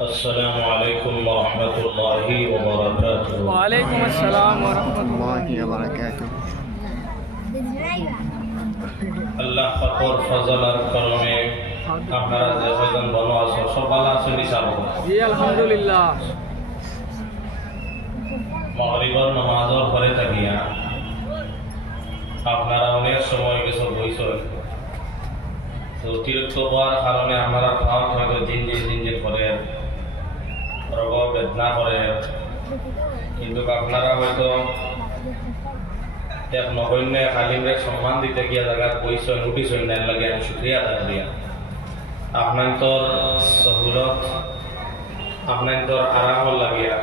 السلام عليكم ورحمة الله وبركاته. وعليكم السلام ورحمة الله وبركاته. আল্লাহ পাকের ফজল আর করমে আপনারা যে কয়জন ভালো আছো সব ভালো আছেন ইনশাআল্লাহ? জি আলহামদুলিল্লাহ। মাগরিবের নামাজের পরে থাকিয়া আপনারা অনেক সময় কিছু বইছো, অতিরিক্ত হওয়ার কারণে আমরা খাওয়া হয়তো দিন করে রোগ বেদনা করে, কিন্তু আপনারা হয়তো এক নগণ্য খালিমরে সম্মান দিতে গিয়া জায়গা বইছ নোটিস হইনার লাগে আমি শুক্রিয়া আদায় করিয়া আপনার তোর সহুলত আপনার তোর আরাম লাগিয়া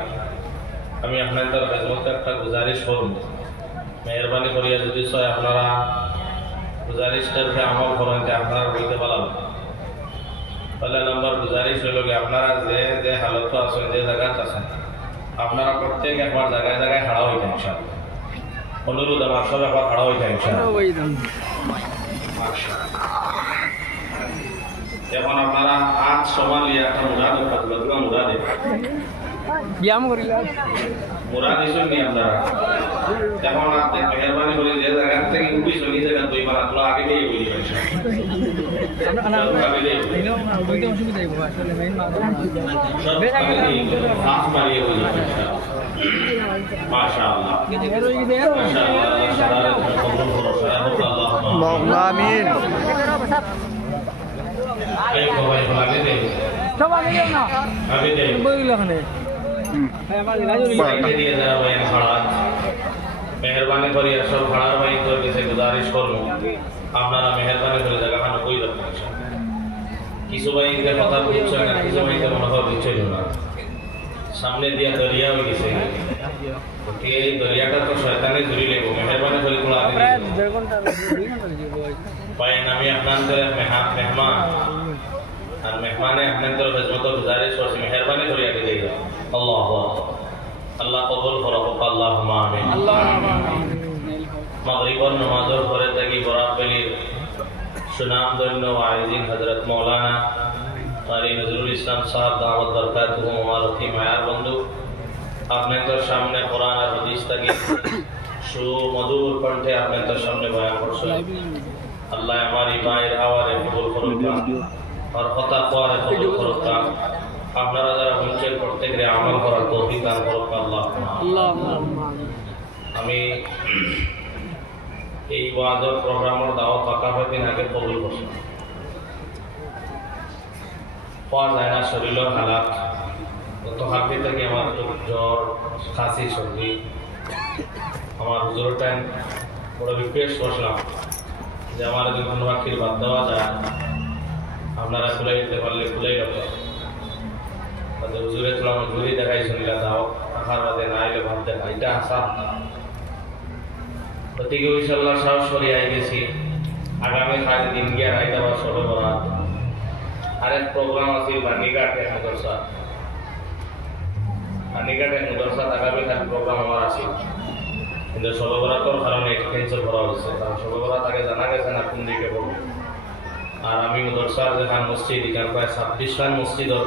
আমি আপনার তোর খেদমত একটা গুজারিশ করব, মেহরবানি করিয়া যদি চাই আপনারা গুজারিশটাকে আমল করেন যে আপনারা বইতে পারলাম। পহলা নম্বর গুজারিশ হইল কি আপনারা যে যে হালত আছেন যে জায়গাত আছেন আপনারা প্রত্যেক একবার জায়গায় জায়গায় খাড়া হইতেন ইনশাআল্লাহ। অনুরোধ আমার সব একবার খাড়া হইতেন ইনশাআল্লাহ। এখন আপনারা হাত সমান লিয়ে একটা মুরাদ করতে মুরাদ ব্যায়াম করিলা মুরাদ দিছেন নি আপনারা? এখন আপনি মেহরবানি করে যে জায়গা থেকে উঠি চলি জায়গা দুই বার আপনারা আগে দিয়ে বলি মাশাআল্লাহ মাশাআল্লাহ আমিন। সব আগে যাও না আগে দেই বইগুলো ওখানে মেহরবানি করি সব ভাড়ার ভাই তোর কাছে গুজারিশ করবো আপনারা মেহরবানি করে জায়গাখানে কই রাখবেন। কিছু ভাইকে কথা বুঝছে না, কিছু ভাইকে মনে হয় বুঝছিল না। সামনে দিয়া দরিয়া হয়ে গেছে, এই দরিয়াটা তো শয়তানে ধরি লেগো। মেহরবানি করে কোনো আগে পাইন আমি আপনাদের মেহমান আর মেহমানে আপনাদের খেদমত গুজারিশ করছি, মেহরবানি করে আগে দিয়ে আল্লাহ আল্লাহ কবুল করুক আল্লাহুম্মা আমিন। মাগরিবের নামাজের পরে থাকি বরাকবেলির সুনামধন্য ওয়াইজিন হযরত মাওলানা কারি নজরুল ইসলাম সাহেব দাওয়াত বরকাতুহু মুবারকি মায়ার বন্ধু আপনাদের সামনে কোরআন আর হাদিস থেকে সুমধুর কণ্ঠে আপনাদের সামনে বয়ান করছেন। আল্লাহ আমার ইবায়ের আওয়ারে কবুল করুক আর কথা কোয়ারে কবুল করুক। আপনারা যারা শুনছেন প্রত্যেকের আমল করার তৌফিক দান করুক আল্লাহ। আমি এই ওয়াজের প্রোগ্রামের দাওয়াত পাকা দিন আগে কবুল করছি। পাওয়া যায় না শরীরের হালাত, গত হাতে থেকে আমার জ্বর খাসি সর্দি। আমার হুজুরের টাইম বড় রিকোয়েস্ট করছিলাম যে আমার যদি কোনো রাখির বাদ দেওয়া যায় আপনারা খুলে দিতে পারলে খুলেই রাখবেন। হুজুরে তোলা মজুরি দেখাই শুনিলা দাও আখার বাদে না আইলে ভাব দেখা এটা আসা প্রতিকে ইনশাআল্লাহ সাহস করে আই গেছি। আগামী 5 দিন গিয়ে হায়দ্রাবাদ সবে বরাত আরেক প্রোগ্রাম আছে বানিঘাটে মাদ্রাসা আগামী কাল প্রোগ্রাম আমার আছে, কিন্তু সবে বরাতর কারণে ক্যান্সেল করা হয়েছে। কারণ সবে বরাত আগে জানা গেছে না কোন দিকে বলবো। আর আমি মাদ্রাসার যেখান মসজিদ এখান প্রায় 26 খান মসজিদর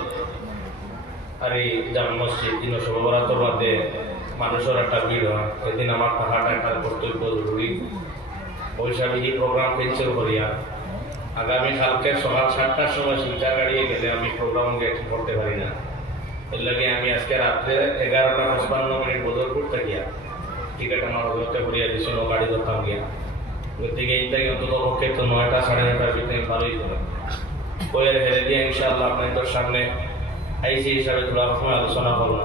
আর এই জামে মসজিদ দিন সবে বরাতর মধ্যে মানুষের একটা ভিড় হয়। সেদিন আমার থাকাটা একটা কর্তব্য জরুরি। ওই হিসাবে এই প্রোগ্রাম ক্যান্সেল করিয়া আগামী কালকে সকাল 7টার সময় শিলচর গাড়িয়ে গেলে আমি প্রোগ্রাম অ্যাটেন্ড করতে পারি না। এর লাগে আমি আজকে রাত্রে 11:55 বদরপুর থাকিয়া টিকিট আমার হজরতে করিয়া দিয়েছিল, গাড়ি ধরতাম গিয়া। গতিকে এইটাকে অন্তত পক্ষে তো 9টা 9:30টার ভিতরে ভালোই করে করে হেরে দিয়ে ইনশাআল্লাহ আপনাদের সামনে আইসি হিসাবে তোলা সময় আলোচনা করব।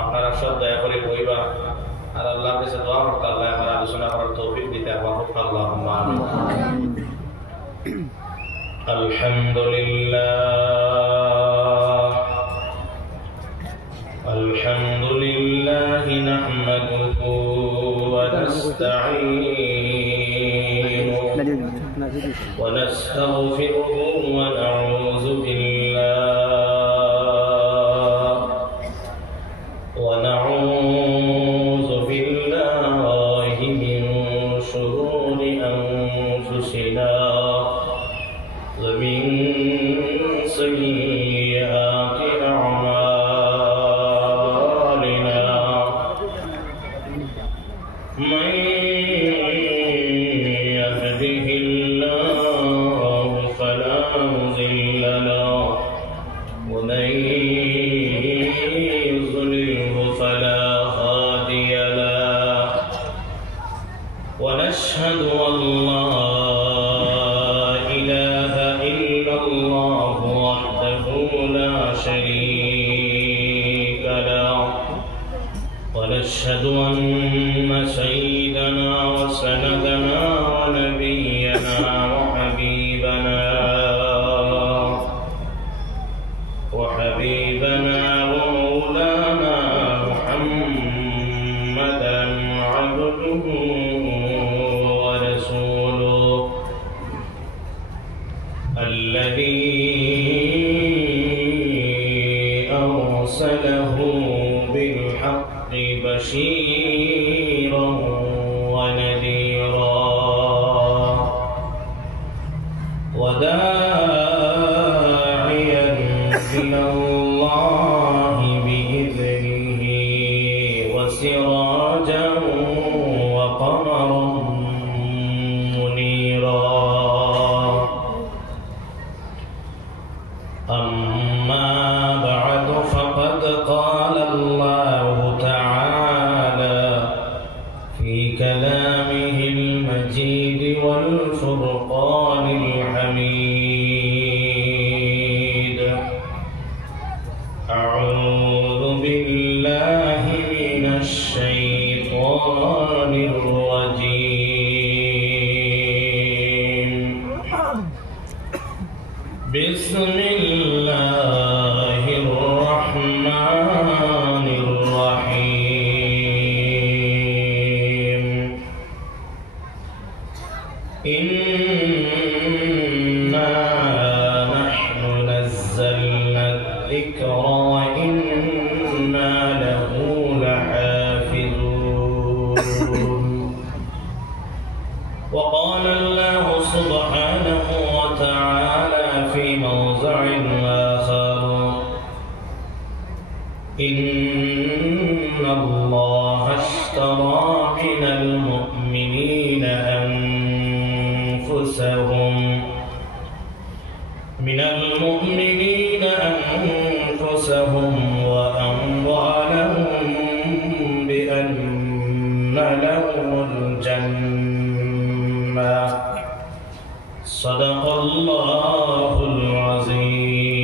আপনারা সব দয়া করে বইবা আর আল্লাহর কাছে দোয়া করতে আল্লাহ আমার আলোচনা করার তৌফিক দিতে আল্লাহুম্মা আমিন। আলহামদুলিল্লাহ নাহমাদুহু ওয়া নাস্তাঈনুহু ওয়া নাস্তাগফিরুহু ওয়া নাউযু বিল্লাহি মিন শুরুরি আনফুসিনা ونشهد أن سيدنا وسندنا ونبينا وحبيبنا ومولانا محمدا عبده ورسوله الذي أرسله بالحق بشيرا ونذيرا وداعيا إلى الله بإذنه وسراجا وقمرا منيرا أما بعد فقد قال الله تعالى في كلامه المجيد والفرقان الحميد أعوذ بالله من الشيطان الرجيم بسم الله الرحمن الرحيم إنا نحن نزلنا الذكر وإنا له لحافظون وقال الله سبحانه وتعالى في موضع آخر إن الله اشترى من المؤمنين أنفسهم وأموالهم بأن لهم الجنة صدق الله العظيم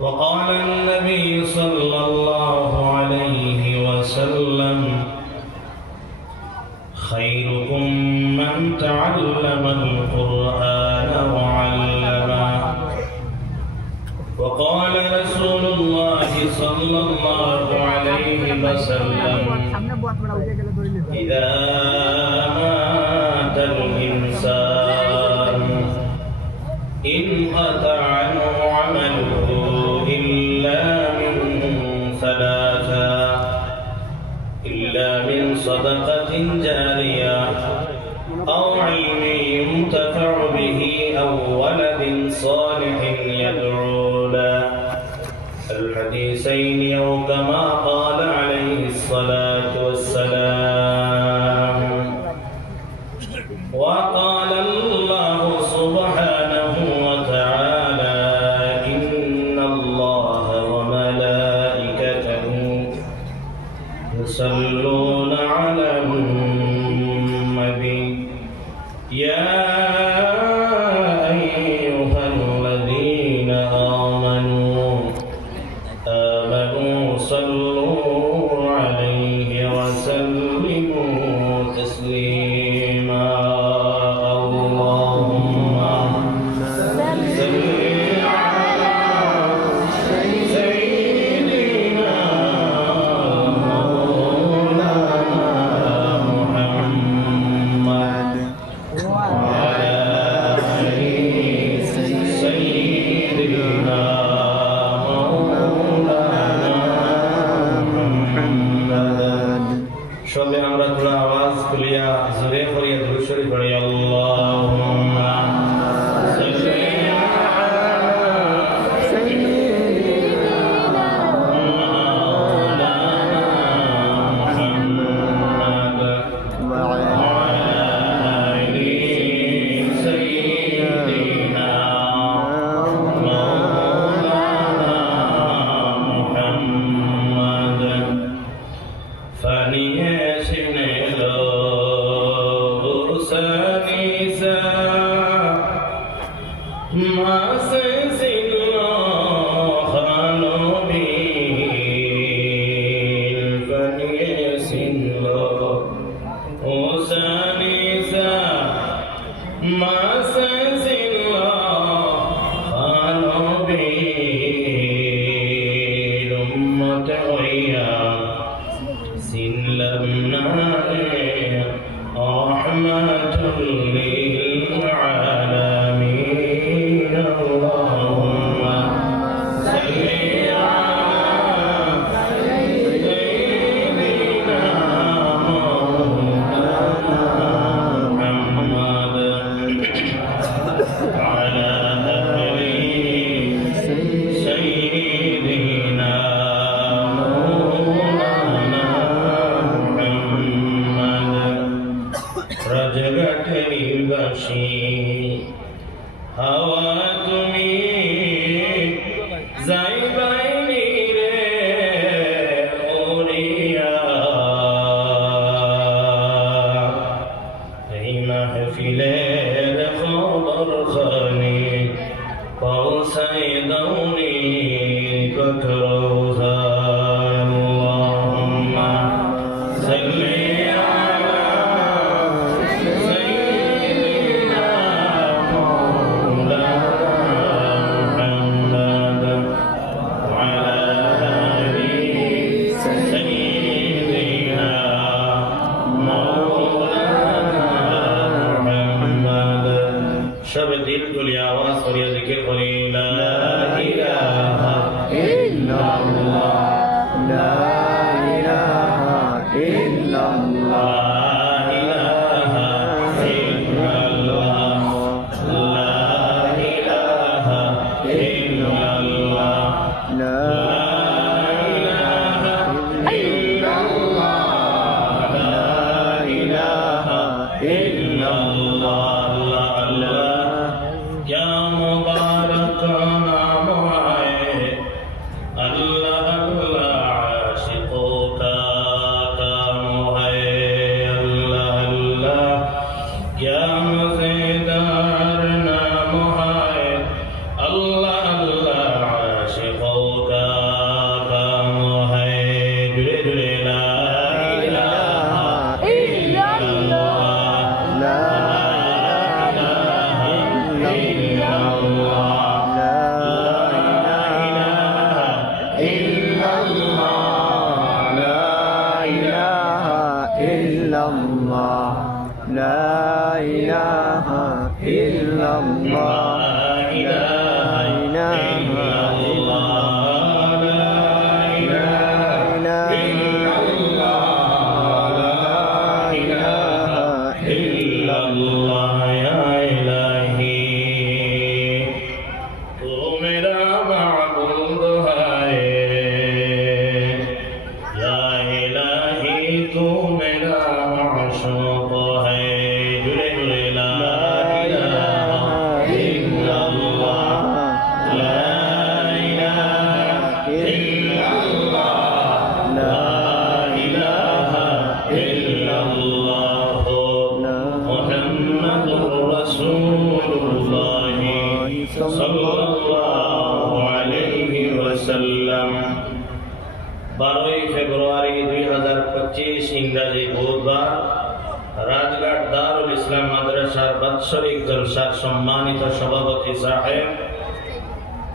وقال النبي صلى الله عليه وسلم خيركم من تعلم القرآن وعلمه وقال رسول الله صلى الله عليه وسلم إذا مات الإنسان انقطع عنه عمله إلا من صدقة جارية أو علم ينتفع به أو ولد صالح يدعو له الحديثين أو كما قال عليه الصلاة والسلام وقال الله سبحانه وتعالى إن الله وملائكته يصلون على النبي يا أيها الذين آمنوا صلوا عليه وسلموا تسليما اللهم صل على سيدنا محمد وعلى آل سيدنا সবে আমরা তোলা আওয়াজ খুলিয়া জোরে করিয়া দুরূদ শরীফ পড়ি আল্লাহুম্মা সাল্লি আলা সাইয়্যিদিনা মুহাম্মাদ ওয়া আলা আলি সাইয়্যিদিনা মুহাম্মাদ ফানিয়ে ما سيزل خالو بي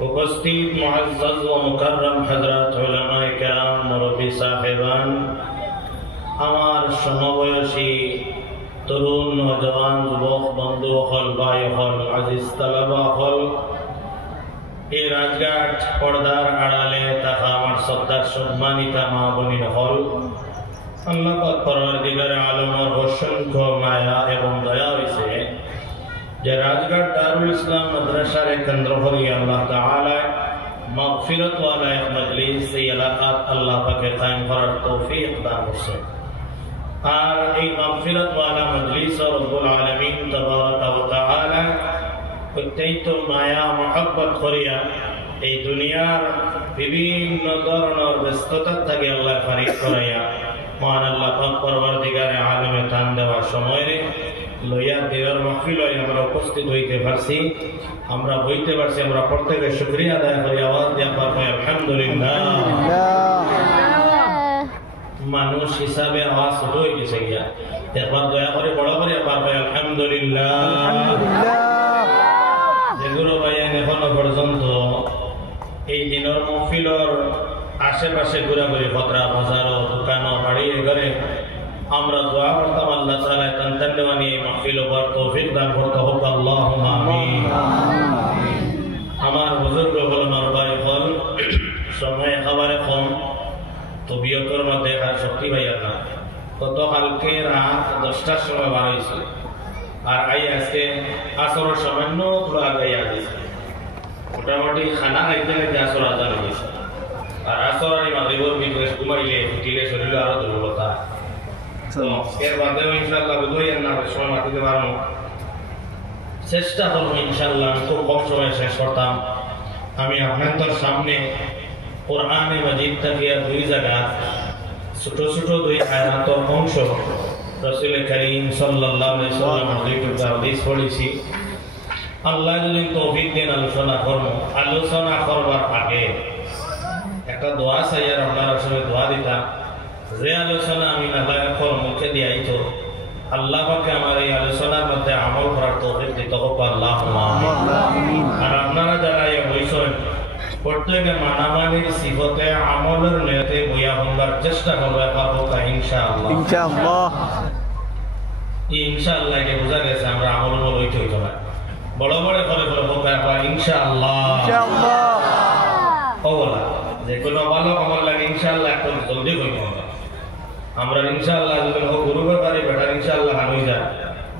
उपस्थित मुअज़्ज़ज़ व मुकर्रम हज़रात उलमाए किराम मुरब्बी साहिबान আমার সমবয়সী তরুণ নওজওয়ান যুবক বন্ধু হল ভাই হল আজিজ তালাবা হল এই রাজঘাট পর্দার আড়ালে থাকা আমার শ্রদ্ধার সম্মানিতা মা বোনের হল আল্লাহ পাক পরওয়ারদিগারে আলমের অসংখ্য মায়া এবং দয়া হয়েছে যে রাজঘাট দারুল ইসলাম মাদ্রাসার কেন্দ্র করে আল্লাহ তাআলা মাগফিরাত ওয়ালা এক মজলিস এই এলাকাত আল্লাহ পাকের কায়েম করার তৌফিক দান করেছেন আর এই মাগফিরাত ওয়ালা মজলিস রব্বুল আলামিন তাবারাক ওয়া তাআলা অত্যন্ত মায়া মহব্বত করিয়া এই দুনিয়ার বিভিন্ন ধরনের ব্যস্ততা থেকে আল্লাহ ফারিগ করাইয়া মহান আল্লাহ পাক পরওয়ারদিগারে আলমে দান দেওয়ার সময়ে লইয়া দেওয়ার মাহফিল আমরা উপস্থিত হইতে পারছি আমরা হইতে পারছি আমরা প্রত্যেকে শুকরিয়া আদায় করি আওয়াজ দিয়া পারবো আলহামদুলিল্লাহ মানুষ হিসাবে আওয়াজ হয়ে গেছে গিয়া একবার দয়া করে বড় করে পারবে আলহামদুলিল্লাহ। যেগুলো ভাইয়েন এখনো পর্যন্ত এই দিনের মহফিলর আশেপাশে ঘোরাঘুরি খতরা বাজার দোকান বাড়ি ঘরে আমরা দোয়া করতাম আল্লাহ তাআলা তান্তান্নওয়ানি এই মাহফিল ওপর তৌফিক দান করতে হোক আল্লাহুম্মা আমিন। আমার বুজুর্গ হল নরবাই হল সময় খাবারে কম তবিয়তর মধ্যে আর শক্তি ভাইয়া না গতকালকে রাত 10টার সময় বার হয়েছে আর আই আজকে আসরের সামান্য পুরো আগে আসছে মোটামুটি খানা খাইতে খাইতে আসর আজান হয়েছে আর আসর আর মাগরিবের ভিতরে ঘুমাইলে উঠিলে শরীরে আরো দুর্বলতা তো এর বাদেও ইনশাআল্লাহ বুঝই না সময় মাতিতে পারবো চেষ্টা করবো ইনশাআল্লাহ খুব কম সময় শেষ করতাম। আমি আপনাদের সামনে কোরআনে মাজিদ থেকে দুই জায়গা ছোট ছোট দুই আয়াতের অংশ রাসূল করিম সাল্লাল্লাহু আলাইহি ওয়াসাল্লাম হাদিস পড়েছি। আল্লাহ যদি তৌফিক দেন আলোচনা করবার আগে একটা দোয়া চাইয়ার আপনার সঙ্গে দোয়া দিতাম যে আলোচনা আমি নালায়কর মুখে দিয়াইতো আল্লাহ পাকে আমার এই আলোচনার মধ্যে আমল করার তৌফিক দিতে হোক আল্লাহুম্মা আমিন। আর আপনারা যারা এই বইছেন প্রত্যেকে মানামানির সিফতে আমলের নিয়তে বইয়া হবার চেষ্টা করবে পারবো ইনশাআল্লাহ। ইনশাআল্লাহ কে বোঝা গেছে আমরা আমল লইতে হইতো না বড় বড় করে বলবো ইনশাআল্লাহ ও বলা যে কোনো ভালো আমল লাগে ইনশাআল্লাহ একদম জলদি হইব আমরা ইনশাআল্লাহ যদি গুরুবার বাড়ি বেটা ইনশাআল্লাহ হানুই যায়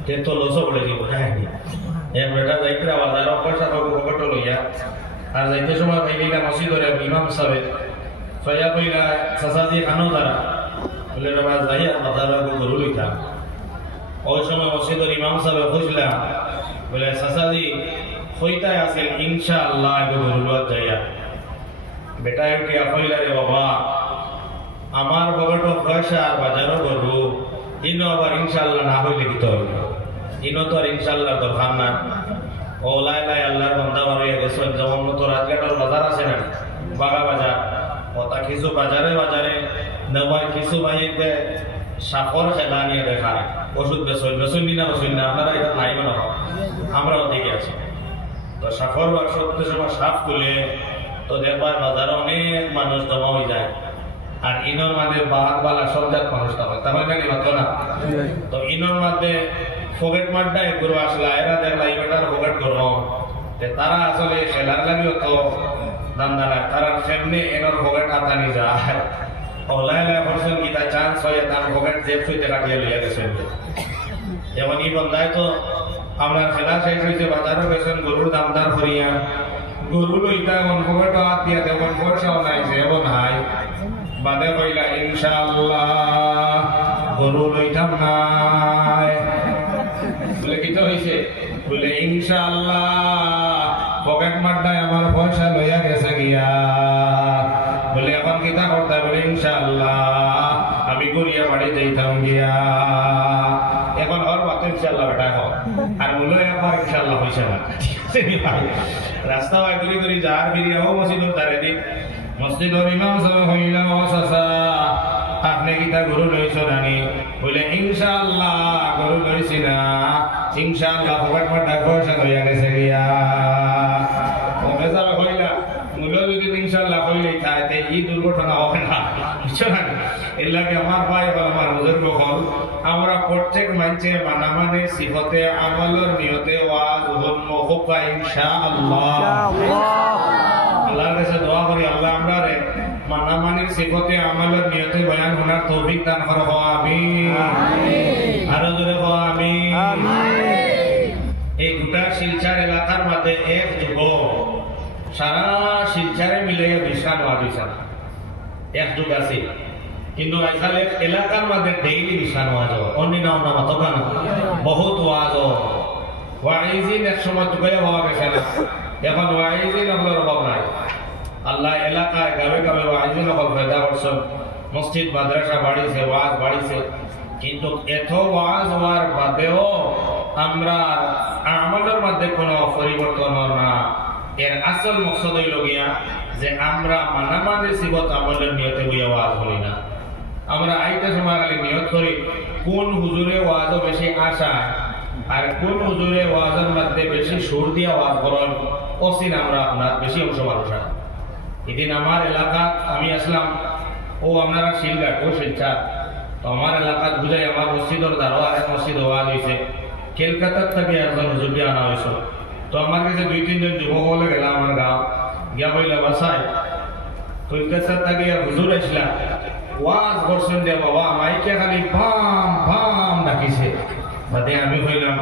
কিন্তু লসও পড়ে দিব হ্যাঁ এ বেটা যাইতে বাজার পয়সা পকেট লইয়া আর যাইতে সময় ভাইবিলা মসজিদের ইমাম সাহেব ফয়া কইলা সাসাদি খানো দ্বারা বলে বাবা যাইয়া বাজার গরু লইতাম ওই সময় মসজিদের ইমাম সাহেব বুঝলা বলে সাসাদি কইতায় আছেন ইনশাআল্লাহ গরু লওয়া যাইয়া বেটা উঠিয়া কইলা রে বাবা আমার পকেট পয়সা আর বাজারও গরু ইনো আবার ইনশাআল্লাহ না হইলে কি তো ইনো তো আর ইনশাআল্লাহ দরকার না ও লাই লাই আল্লাহর বান্দা বাড়িয়ে গেছে যেমন তো রাজঘাটের বাজার আছে না বাগা বাজার ওটা কিছু বাজারে বাজারে নেওয়ার কিছু বাইরে সাপর খেলা নিয়ে দেখায় ওষুধ বেসন না ওষুধ না আপনারা এটা নাই মনে হয় আমরাও দেখে আছি তো সাপর বাক্সতে সময় সাপ খুলে তো দেখবার বাজারে অনেক মানুষ জমা হয়ে যায় আর ইনোর মধ্যে বালা সবজাত মানুষ তাহলে জানি হতো না তো ইনোর মধ্যে ফোকেট মারটা একগুলো আসলা এরা দেখলা এবার ফোকেট করো তারা আসলে খেলার লাগে তো দান্দারা তারা সেমনি এনোর ফোকেট হাতানি যায় ওলাই লাই করছেন কি তাই চান্স হয়ে তার ফোকেট জেব সুইতে কাটিয়ে লইয়া গেছেন যেমন ই বন্ধায় তো আমরা খেলা শেষ হয়েছে বাজারও গেছেন গরুর দামদার করিয়া গরু লইতা এমন ফোকেট হাত দিয়া তেমন পয়সাও নাই যেমন হাই বাদে কইলা ইনশাআল্লাহ গরু লইতাম নাই বলে কি তো হইছে বলে ইনশাআল্লাহ পকেট মারটায় আমার পয়সা লইয়া গেছে গিয়া বলে এখন কিতা করতে বলে ইনশাআল্লাহ আমি গড়িয়া বাড়ি যাইতাম গিয়া এখন ওর বাতে ইনশাআল্লাহ বেটা হোক আর বলে একবার ইনশাআল্লাহ হইছে না রাস্তা বাই করি করি যার ফিরিয়া ও মসজিদের দ্বারে দিন মসজিদের ইমাম সাহেব হইলা ও চাচা আপনি কিতা গরু লইছো জানি বলে ইনশাআল্লাহ গরু লইছি না ইনশাআল্লাহ পকেট মারটা পয়সা লইয়া গেছে গিয়া ও মেজাবে হইলা মূল্য যদি ইনশাআল্লাহ হইলেই থাকে এই দুর্ঘটনা হবে না বুঝছেন এর লাগে আমার ভাই বা আমার বুজুর্গ হল আমরা প্রত্যেক মানুষে মানামানে সিফতে আমলের নিয়তে ওয়াজ হোক ইনশাআল্লাহ আল্লাহর কাছে দোয়া করি আল্লাহ আমরা রে মানামানির সিফতে আমলের নিয়তে বয়ান করার তৌফিক দান করো আমিন আরো জোরে কও আমিন। এই গোটা শিলচর এলাকার মধ্যে এক যুগ সারা শিলচরে মিলে বিশাল ওয়াজ হইছে এক যুগ আছে কিন্তু আজকাল এলাকার মধ্যে ডেইলি বিশাল ওয়াজ অন্য নাম না মাতকান বহুত ওয়াজ ওয়াইজিন এক সময় যুগে হওয়া গেছে না এখন ওয়াইজিন আপনার অভাব নাই আল্লাহ এলাকায় গাবে গাবে ওয়াইজিন অভাব পয়দা করছেন মসজিদ মাদ্রাসা বাড়িছে ওয়াজ বাড়িছে কিন্তু এত ওয়াজ হওয়ার বাদেও আমরা আমলের মধ্যে কোনো পরিবর্তন না এর আসল মকসদ হইল গিয়া যে আমরা মানামানের সিবত আমলের নিয়তে বইয়া ওয়াজ করি না আমরা আইতে সময় খালি নিয়ত করি কোন হুজুরে ওয়াজও বেশি আশা আর কোন হুজুরে ওয়াজের মধ্যে বেশি সুর দিয়ে ওয়াজ করেন অসিন আমরা আপনার বেশি অংশ মানুষ আছে। এদিন আমার এলাকা আমি আসলাম, ও আপনারা শিলঘাট ও শিলচর, তো আমার এলাকা বুঝাই আমার মসজিদের দ্বারা আর এক মসজিদ ওয়াজ হয়েছে, কলকাতার থেকে একজন হুজুর দিয়ে আনা হয়েছিল। তো আমার কাছে 2-3 জন যুবক বলে গেলাম আমার গাঁও গিয়া বললে বাসায় কলকাতার থেকে হুজুর আসলাম ওয়াজ করছেন যে বাবা মাইকে খালি ভাম ভাম ডাকিছে। বাদে আমি কইলাম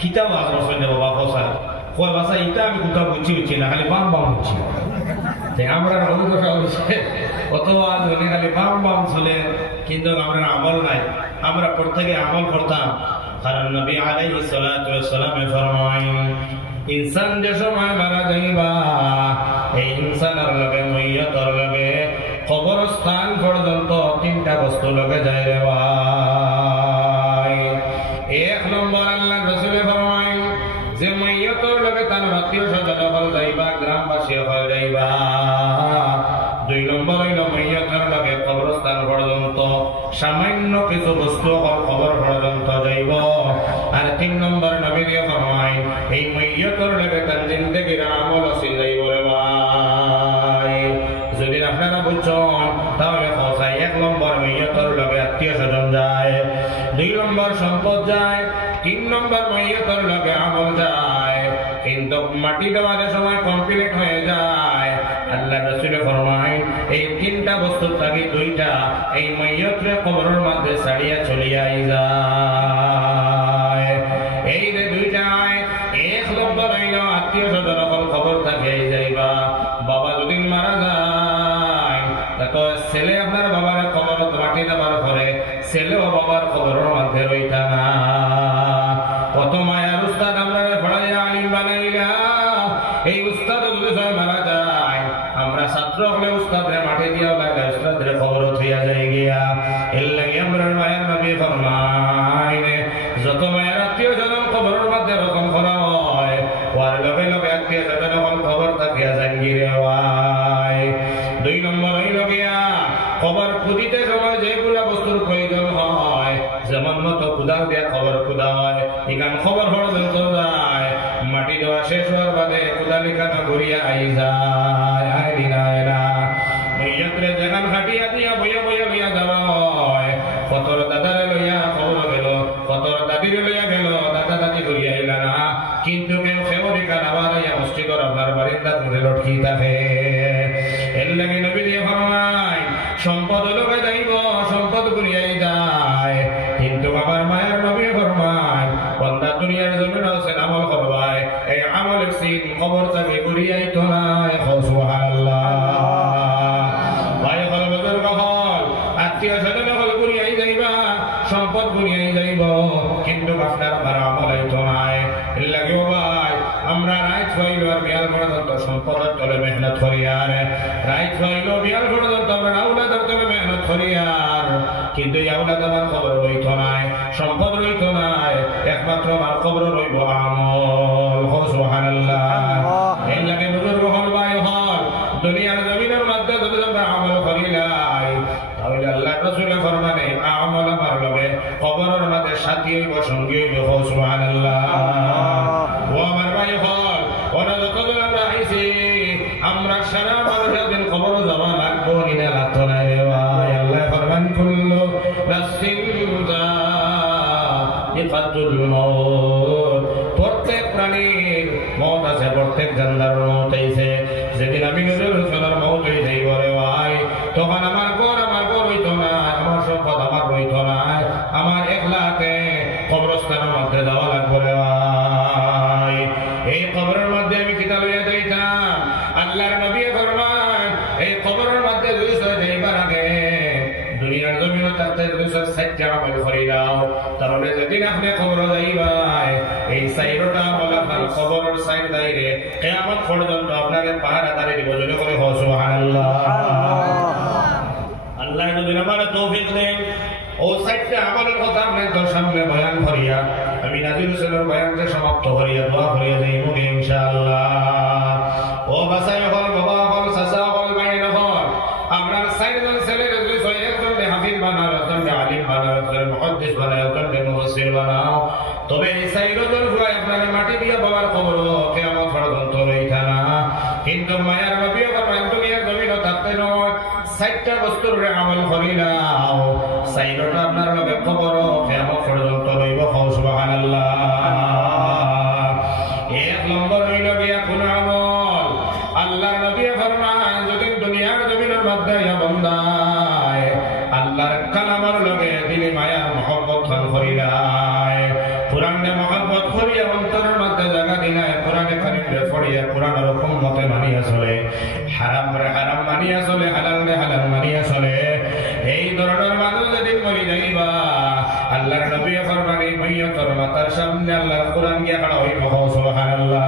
কিতা ওয়াজ করছেন যে বাবা বসায় কয় বাসা ইটা আমি কোথাও বুঝছি না, খালি বাম বাম হচ্ছি। আমরা অভিজ্ঞতা হয়েছে কত ওয়াজ হলে খালি বাম বাম চলে, কিন্তু আমরা আমল নাই। আমরা প্রত্যেকে আমল করতাম, কারণ নবী আলাইহিস সালাতু ওয়াস সালাম ফরমায়েন ইনসান যে সময় মারা যাইবা এই ইনসানের লগে মাইয়াতের লগে কবরস্থান পর্যন্ত 3টা বস্তু লগে যায় রে ভাই। 1 নম্বর আল্লাহ রাসূল ফরমায়েন যে মাইয়াতের লগে তার আত্মীয় স্বজন হল যাইবা, গ্রামবাসী হল যাইবা। 2 নম্বর হইল মাইয়াতের লগে কবরস্থান পর্যন্ত সামান্য কিছু বস্তু হল কবর পর্যন্ত যাইব। আর 3 নম্বর নবী দিয়ে ফরমায় এই মাইয়াতের লগে তার জিন্দেগির আমল আসিল যাইব রে ভাই। যদি আপনারা বুঝছেন তাহলে খোঁজাই 1 নম্বর মাইয়াতের লগে আত্মীয় স্বজন যায়, 2 নম্বর সম্পদ যায়, 3 নম্বর মাইয়াতের লগে আমল যায়। কিন্তু মাটি দেওয়ার সময় কমপ্লিট হয়ে যায়, আল্লাহ রাসূল ফরমায় এই 3টা বস্তুর থাকি 2টা এই মাইয়াতের কবরের মধ্যে ছাড়িয়া চলিয়া যায়। এই যে 2টা 1 নম্বর হইল আত্মীয় স্বজন খবর থাকে যাইবা। বাবা যদি মারা যায় তো ছেলে আপনার বাবার খবর মাটি দেওয়ার পরে ছেলেও বাবার খবরের মধ্যে রইতা না। কত মায়ার উস্তাদ আমরা পড়াইয়া আলিম বানাইলা, এই উস্তাদ যদি মারা যায় আমরা ছাত্র হলে উস্তাদের মাটি দিয়া লাগে, উস্তাদের খবর থইয়া যায় গিয়া। এর লাগে আমরা মায়ের নবী ফরমায় যত মায়ের আত্মীয় স্বজন খবরের মধ্যে রকম করা হয় ওর লগে লগে আত্মীয় স্বজন খবর থাকিয়া যায় গিয়ে ভাই। 2 নম্বর হইল গিয়া খবর খুদিতে সময় যেগুলা বস্তুর প্রয়োজন হয়, যেমন মতো কুদাল দিয়া খবর কুদা হয়, এখান খবর পর্যন্ত যায়। মাটি দেওয়া শেষ হওয়ার বাদে কুদালিখানা ঘুরিয়া আই যায়, আইলি না মাইয়াতরে যেখান খাটিয়া দিয়া বইয়া বইয়া লইয়া যাওয়া হয়। কতর দাদারে লইয়া খবর গেল, কতর দাদিরে লইয়া গেল, দাদা দাদি ঘুরিয়া আইলা না, কিন্তু কেউ খেবরি কান আবার মসজিদর আপনার বারিন্দা ধরে লটকি থাকে। এর লাগে নবী দিয়ে ফরমায় সম্পদ লোকে যাইব, সম্পদ ঘুরিয়াই যায়, কিন্তু আমার মায়ের নবী ফরমায় বান্দা দুনিয়ার জমিন আছেন আমল করবায়, এই আমলের সিন খবর থাকে ঘুরিয়াই তো নাই। সুবহানাল্লাহ। ভাই হল বুজুর্গ হল আত্মীয় স্বজন হল ঘুরিয়াই যাইবা, সম্পদ ঘুরিয়াই যাইব, কিন্তু আপনার আমার আমল তো নাই। এর লাগে ভাই আমরা রাইট হইল আর বিয়াল পর্যন্ত সম্পদের তলে মেহনত করি, আর রাইট হইল বিয়াল পর্যন্ত আমরা আউলাদের তলে মেহনত করি, আর কিন্তু এই আউলাদ আমার খবর রইত নাই, সম্পদ রইত নাই, একমাত্র আমার খবর রইব আমল। সুবহানাল্লাহ। এর লাগে বুজুর্গ হল ভাই হল দুনিয়ার জমিনের মধ্যে যদি আমরা আমল করি নাই তাহলে আল্লাহ রাসূল ফরমানে আমল আমার লগে কবরের মধ্যে সাথী হইব, সঙ্গী হইব। সুবহানাল্লাহ। ও আমার ভাই হল ওরা যতদিন আমরা আইছি আমরা সারা মানুষের দিন খবর জমা লাগবো নিনা লাগতো না রে ভাই। আল্লাহ ফরমান কুল্লু নাফসিন যায়িকাতুল মউত, প্রত্যেক প্রাণীর মওত আছে, প্রত্যেক জান্নার মওত আছে। যেদিন আমি নজর সোনার মওত হয়ে যাইব রে ভাই, তখন আমার ঘর হইতো না, আমার সম্পদ আমার হইতো না, আমার একলাতে কবরস্থানের মধ্যে যাওয়া লাগবে রে ভাই। এই কবরের মধ্যে আমি কিতা লইয়া যাইতাম, আল্লাহর নবী ফরমান এই কবরের মধ্যে 200 যাইবার আগে দুনিয়ার জমিন থাকতে 260টা আমল করে দাও, তাহলে যেদিন আপনি কবর যাইবাই এই 4টা আমল আপনার কবরের সাইড দাইরে কিয়ামত পর্যন্ত আপনাকে পাহারাদারি দিব। যদি করে সুবহানাল্লাহ। আল্লাহ যদি আমাদের তৌফিক দেন ও 4টা আমলের কথা আপনাদের সামনে বয়ান করিয়া আমি নাজির হোসেনের বয়ানকে সমাপ্ত করিয়া দোয়া করিয়া যাইব ইনশাআল্লাহ। ও বাসায় হল, বাবা হল, চাচা হল, ভাইয়ের হল, আপনার 4জন ছেলের 201 জন হাফিজ বানাও, একজন আলিম বানাও, একজন মুহাদ্দিস বানাও, কিন্তু মায়ার নবী ফরমান দুনিয়ার জমিনে থাকতে নয় সাতটা বস্তুর আমল করিলাও সাইরটা আপনার লগে খবর কিয়ামত পর্যন্ত রইব সুবহানাল্লাহ এক নম্বর হইল গিয়া কোন আমল আল্লাহর নবী ফরমান যদি দুনিয়ার জমিনের মধ্যে বান্দায় আল্লাহর কালামের লগে দিলে মায়ার মহব্বত খান করিলায় কোরআনে মহব্বত করিয়া অন্তরের মধ্যে জায়গা দিলায় কোরআনে কারিমে পড়িয়া কোরআনের হুকুম মতে মানিয়া চলে হারাম রে হারাম মানিয়া চলে হালাল রে হালাল মানিয়া চলে এই ধরনের মানুষ যদি মরি যাইবা আল্লাহর নবী ফরমানি মাইয়াতর মাতার সামনে আল্লাহর কোরআন গিয়া খাড়া হইব সুবহানাল্লাহ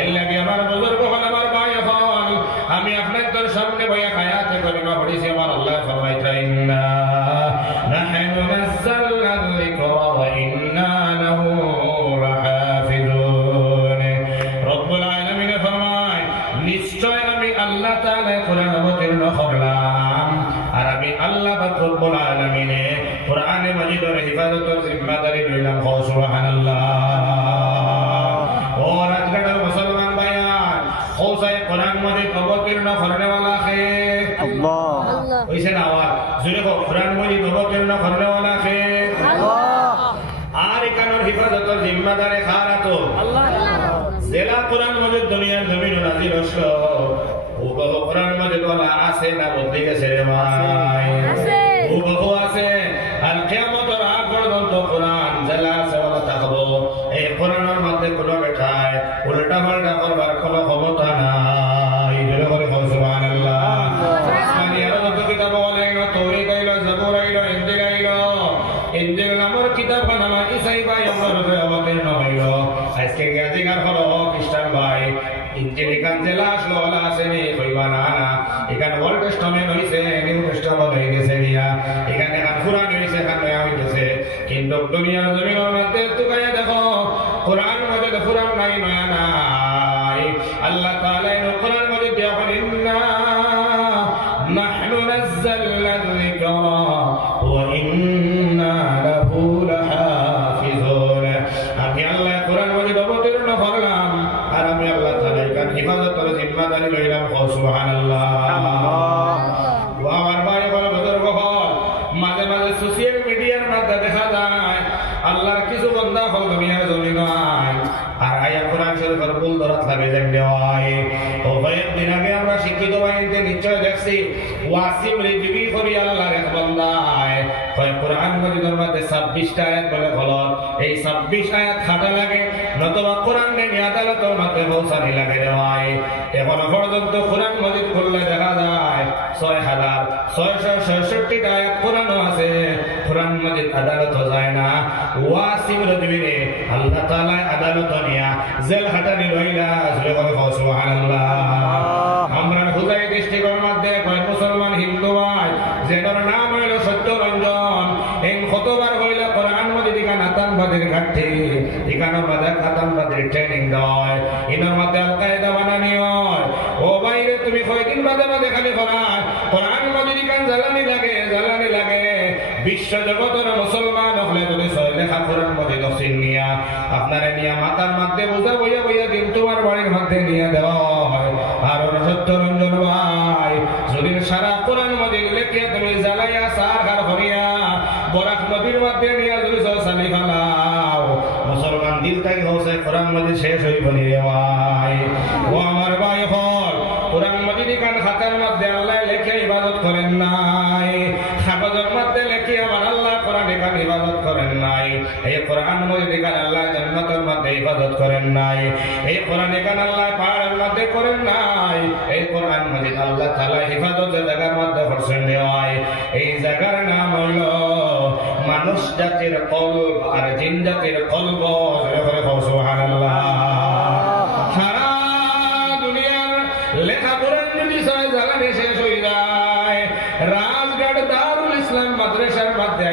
এর লাগি আমার বুজুর্গ হল আমার ভাই হল আমি আপনাদের সামনে বইয়া আয়াতে করিমা পড়েছি আমার আল্লাহ ফরমাইতা ইন্না নাহনু নাযালনা যিকরা ওয়া ইন্না লাহু লাহাফিজুন রব্বুল আলামিন ফরমায় নিশ্চয় আমি আল্লাহ তাআলা কোরআন অবতীর্ণ করলাম আর আমি আল্লাহ রব্বুল আলামিন কোরআনে মাজিদের হিফাজতের জিম্মাদারি লইলাম সুবহানাল্লাহ ও রাজগড়ের মুসলমান ভাইয়ান খোসায় কোরআন মাজিদ অবতীর্ণ করনে वाला है আল্লাহ ওইসে না আওয়াজ জোরে কো কোরআন মাজিদ অবতীর্ণ করনে वाला है আল্লাহ আর এখানের হিফাজতের জিম্মাদারি খারা তো আল্লাহ জেলা কোরআন মাজিদ দুনিয়ার জমিনে নাজিল হলো ও বহু কোরআন মাজিদ वाला আছে না বলতে গেছে রে ভাই আছে ও বহু আছে আর কিয়ামতের আগ পর্যন্ত কোরআন জেলা আছে বলা থাকবো এই কোরআনের মধ্যে কোনো বেঠায় উল্টা পাল্টা করবার কোনো ক্ষমতা নাই জোরে করে সুবহানাল্লাহ আসমানি আর যত কিতাব বলে তাওরাত আইলো জাবুর আইলো ইনজিল নামের কিতাব নামা ঈসাই ভাই আমাদের অবতীর্ণ হইলো আজকে গাজিগার হলো খ্রিস্টান ভাই ইনজিল কান জেলা আসলো ওলা আসেনি কইবা না না এখানে ওল্ড টেস্টামেন্ট হইছে নিউ টেস্টামেন্ট হয়ে গেছে দিয়া এখানে কান কুরআন হইছে কান নয়া হইছে কিন্তু দুনিয়ার জমিনের মধ্যে তুকায়া দেখো কুরআন মধ্যে কুরআন নাই নয়া নাই আল্লাহ তাআলা এই কুরআন মধ্যে দেয়া ইন্না নাহনু নাযালনা যিকরা ওয়া ইন্না লাহু লাহাফিজুন আমি আল্লাহ কুরআন মধ্যে অবতীর্ণ করলাম আর আমি আল্লাহ তাআলা এর হিফাজতের জিম্মাদারি লইলাম সুবহানাল্লাহ ওয়া আমার ভাই বড় বুজুর্গ হল মাঝে মাঝে সোশ্যাল মিডিয়ার মধ্যে দেখা যায় আল্লাহর কিছু বান্দা হল দুনিয়ার জমিনে আর আয়া কোরআন শরীফের ভুল ধরাত লাগে জানতে হয় ও কয়েকদিন আগে আমরা শিক্ষিত বাহিনীতে নিশ্চয় দেখছি ওয়াসিম রিজভি করি আল্লাহর এক বান্দায় কোরআন মাজিদের মধ্যে 26টা আয়াত বলে হলো এই 26 আয়াত খাটা লাগে নতুবা কোরআন নিয়ে আদালতের মধ্যে পৌঁছানি লাগে হয় এখন পর্যন্ত কোরআন মাজিদ খুললে দেখা যায় 6666টা আয়াত কোরআন আছে কোরআন মাজিদ আদালত যায় না ওয়াসিম রিজভি আল্লাহ তাআলা আদালত নিয়া জেল হাটানি লইলা সুবহানাল্লাহ আমরা খুদাই দৃষ্টিকোণ মধ্যে কয় মুসলমান হিন্দু ভাই যেটার নাম হইল সত্যরঞ্জন এই কতবার হইলে কোরআন মাজিদ ইকান আতঙ্কবাদীর ঘাটতি ইকানোর মধ্যে আতঙ্কবাদীর ট্রেনিং দেয় ইনার মধ্যে আল কায়দা বানানি হয় ও বাইরে তুমি কয়দিন বাদে বাদে খালি কোরআন মাজিদ ইকান জ্বালানি লাগে বিশ্ব জগতের মুসলমান হলে যদি লেখা কোরআন মাজিদ নিয়া আপনারা নিয়া মাথার মধ্যে বোঝা বইয়া বইয়া দিন তোমার বাড়ির মধ্যে নিয়ে দেওয়া হয় আর সত্যরঞ্জন ভাই যদি সারা কোরআন মাজিদ লেখে তুমি জ্বালাইয়া সার ঘর হরিয়া বরাক নদীর মধ্যে নিয়ে যদি সালি ফেলাও মুসলমান দিল থেকে হচ্ছে কোরআন মাজিদ শেষ হইব নি রে ভাই ও আমার ভাই হল কোরআন মাজিদ কান খাতার মধ্যে আল্লাহ লেখে ইবাদত করেন নাই কাগজের মধ্যে লেখে আমার আল্লাহ কোরআন কান ইবাদত করেন নাই এই কোরআন মাজিদ কান আল্লাহ জান্নাতের মধ্যে ইবাদত করেন নাই এই কোরআন কান আল্লাহ পাহাড়ের মধ্যে করেন নাই এই কোরআন মাজিদ আল্লাহ তাআলা হিফাজতের জায়গার মধ্যে করছেন হয় এই জায়গার নাম হলো মানুষ জাতির কলব আর জিন জাতির কলব সুবহানাল্লাহ সারা দুনিয়ার লেখা কোরআন যদি জ্বালানি শেষ হয়ে যায় রাজগড় দারুল ইসলাম মাদ্রাসার মধ্যে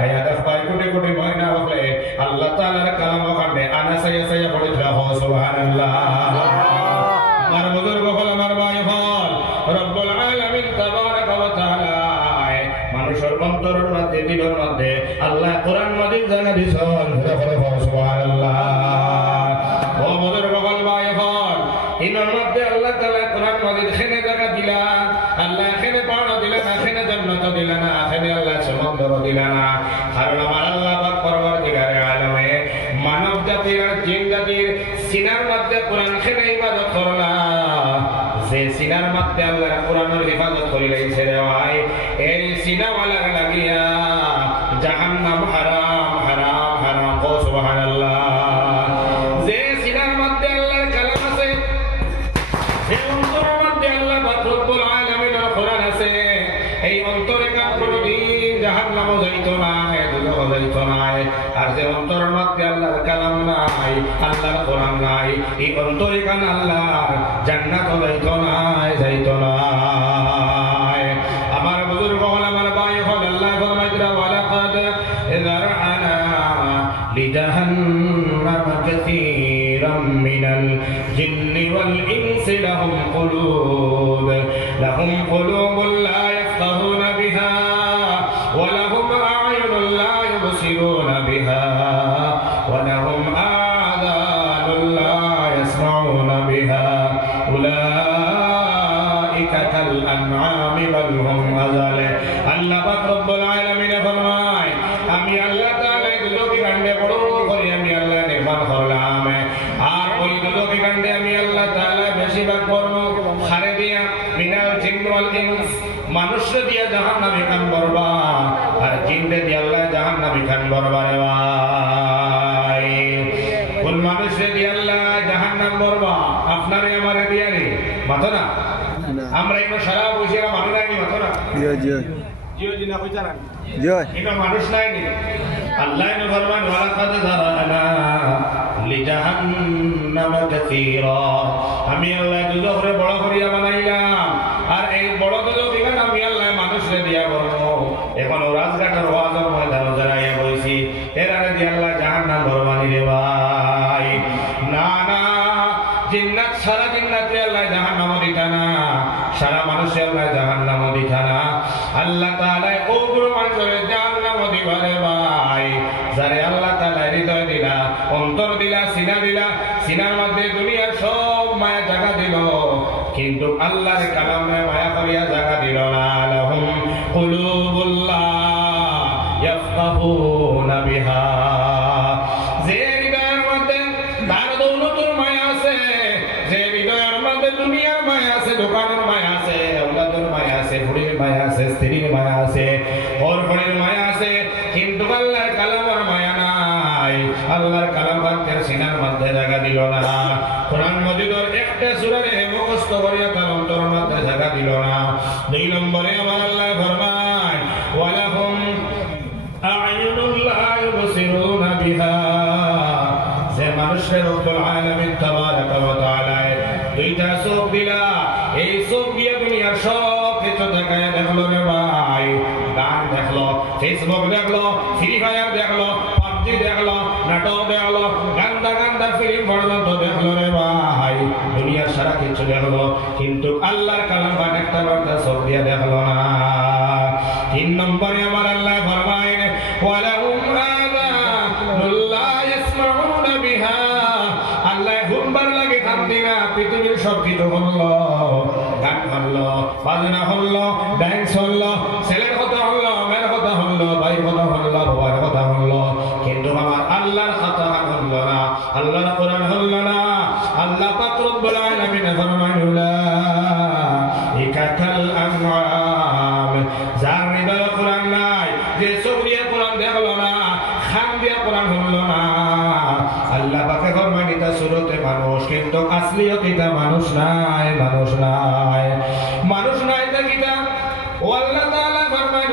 আইয়া দফায় কোটি কোটি মহিনা হলে আল্লাহ তাআলার কালাম ওখানে আনা সাইয়া পড়ে যাও সুবহানাল্লাহ আমার বুজুর্গ হল আমার ভাই হল রব্বুল আলামিন তাবারাক ওয়া তাআলা মানুষের অন্তরের মধ্যে দিলের মধ্যে আল্লাহ কোরআন মাজিদ জানা দিছেন সুবহানাল্লাহ ও বুজুর্গ হল ভাই হল মানব জাতির আর জিন জাতির সিনার মধ্যে কোরআন খেলে ইবাদত করলা যে সিনার মধ্যে আল্লাহ কোরআনের হিফাজত করে রাখছে রে ভাই এই সিনাওয়ালার লাগিয়া জাহান্নাম হারাম হারাম হারাম ও সুবহানাল্লাহ যে সিনার মধ্যে আল্লাহর কালাম আছে যে অন্তরের মধ্যে আল্লাহ পাক রব্বুল আলামিনের কোরআন আছে এই অন্তরে কান কোনদিন জাহান্নামও যাইতো না দুজখও যাইতো না আর যে অন্তরের মধ্যে আল্লাহর কালাম নাই আল্লাহর কোরআন নাই এই অন্তরে কান আল্লাহর জান্নাতও যাইতো না আমার বুজুর্গ হল আমার ভাই হল আল্লাহ ফরমাইতরা ওয়ালাকাদ যারআনা লিজাহান্নাম কাসীরাম মিনাল জিন্নি ওয়াল ইনসি লাহুম কুলুবুন লা ইয়াফকাহুনা বিহা ওয়া লাহুম আ'য়ুনুন লা ইউবসিরুনা বিহা ওয়া লাহুম আযানুন লা ইয়াসমাউনা বিহা উলাইকা কাল আনআমি বাল হুম আযাল আল্লাহ পাক রব্বুল আলামিন ফরমায় আমি আল্লাহ তাআলা দুলোকি কাণ্ডে বড় করে আমি আল্লাহ নির্মাণ করলাম আর ওই দুলোকি কাণ্ডে আমি আল্লাহ তাআলা বেশিরভাগ বর্ণ খারে দিয়া মিনাল জিন ওয়াল ইনস মানুষ দিয়া জাহান্নামে কান বরবা আর জিনদে দিয়া আল্লাহ জাহান্নামে কান বরবা রে ভাই কোন মানুষ দিয়া আল্লাহ জাহান্নাম বরবা আপনারে আমারে দিয়া রে মাথা না আমরা এখানে সারা বসেরা মানুষ নাই মাথা না জিও জিও জিও জি না কইতা না জিও এটা মানুষ নাই নি আল্লাহ নে ফরমান ওয়ালাকাদ যারানা লিজাহান্নাম কাসীরা আমি আল্লাহ দুজখরে বড় করিয়া বানাইলাম আর এই বড় দুজখ এখানে আমি আল্লাহ মানুষরে দিয়া বলবো এখন রাজঘাটের ওয়াজের ময়দানে দাঁড়াইয়া বইছি এরারে দিয়া আল্লাহ জাহান্নাম বরবানি রে ভাই না না জিন্নাত সারা জিন্নাতে আল্লাহ জাহান্নাম দিতা না সারা মানুষে আল্লাহ জাহান্নাম দিতা না আল্লাহ তাআলা ওগুলো মানুষের জাহান্নাম দিবারে ভাই যারে আল্লাহ তাআলা হৃদয় দিলা অন্তর দিলা সিনা দিলা সিনার মধ্যে দুনিয়ার সব মায়া জায়গা দিল কিন্তু আল্লাহর কালামে মায়া করিয়া জায়গা দিল না লাহুম কুলুবুন লা ইয়াফকাহুনা বিহা যে হৃদয়ের মধ্যে দান দৌলতের মায়া আছে যে হৃদয়ের মধ্যে দুনিয়ার মায়া আছে দোকানের মায়া আছে আওলাদের মায়া আছে ফুড়ির মায়া আছে স্ত্রীর মায়া আছে ওর ফুড়ির মায়া আছে কিন্তু আল্লাহর কালামের মায়া নাই আল্লাহর কালাম বাক্যের সিনার মধ্যে জায়গা দিল না কোরআন মাজিদের একটা সূরারে মুখস্থ করিয়া তার অন্তরের মধ্যে জায়গা দিল না দুই নম্বরে আমার আল্লাহ ফরমায় ওয়ালাহুম আ'য়ুনুন লা ইউবসিরুনা বিহা যে মানুষের রব্বুল আলামিন তাবারাক ওয়া তাআলা দুইটা চোখ দিলা এই চোখ দিয়ে দুনিয়ার সব কিছু দেখায় দেখলো রে ভাই গান দেখলো ফেসবুক দেখলো ফ্রি ফায়ার দেখলো পাবজি দেখলো নাটক দেখলো গান্দা গান্দা ফিল্ম পর্যন্ত দেখলো রে ভাই দুনিয়ার সারা কিছু দেখলো কিন্তু আল্লাহর কালাম বা একটা বার্তা চোখ দিয়ে দেখলো না তিন নম্বরে আমার আল্লাহ ফরমায় ওয়ালাহুম আযানুন লা ইয়াসমাউনা বিহা আল্লাহ হুম্বার লাগে কান দিনা পৃথিবীর সব কিছু হলো গান হলো বাজনা হলো ডান্স হলো ছেলের কথা হলো মেয়ের কথা হলো ভাইয়ের কথা হলো বাবার কথা হলো কিন্তু আমার আল্লাহর কথা হলো না আল্লাহর কোরআন হলো না আল্লাহ পাক রব্বুল আলামিন ফরমায় ইকাতাল আমআম যার হৃদয়ে কোরআন নাই যে চোখ দিয়ে কোরআন দেখলো না খান দিয়ে কোরআন হলো না আল্লাহ পাকে ফরমায় এটা সূরতে মানুষ কিন্তু আসলিয়তে মানুষ নাই তা কিটা ও আল্লাহ তাআলা ফরমায়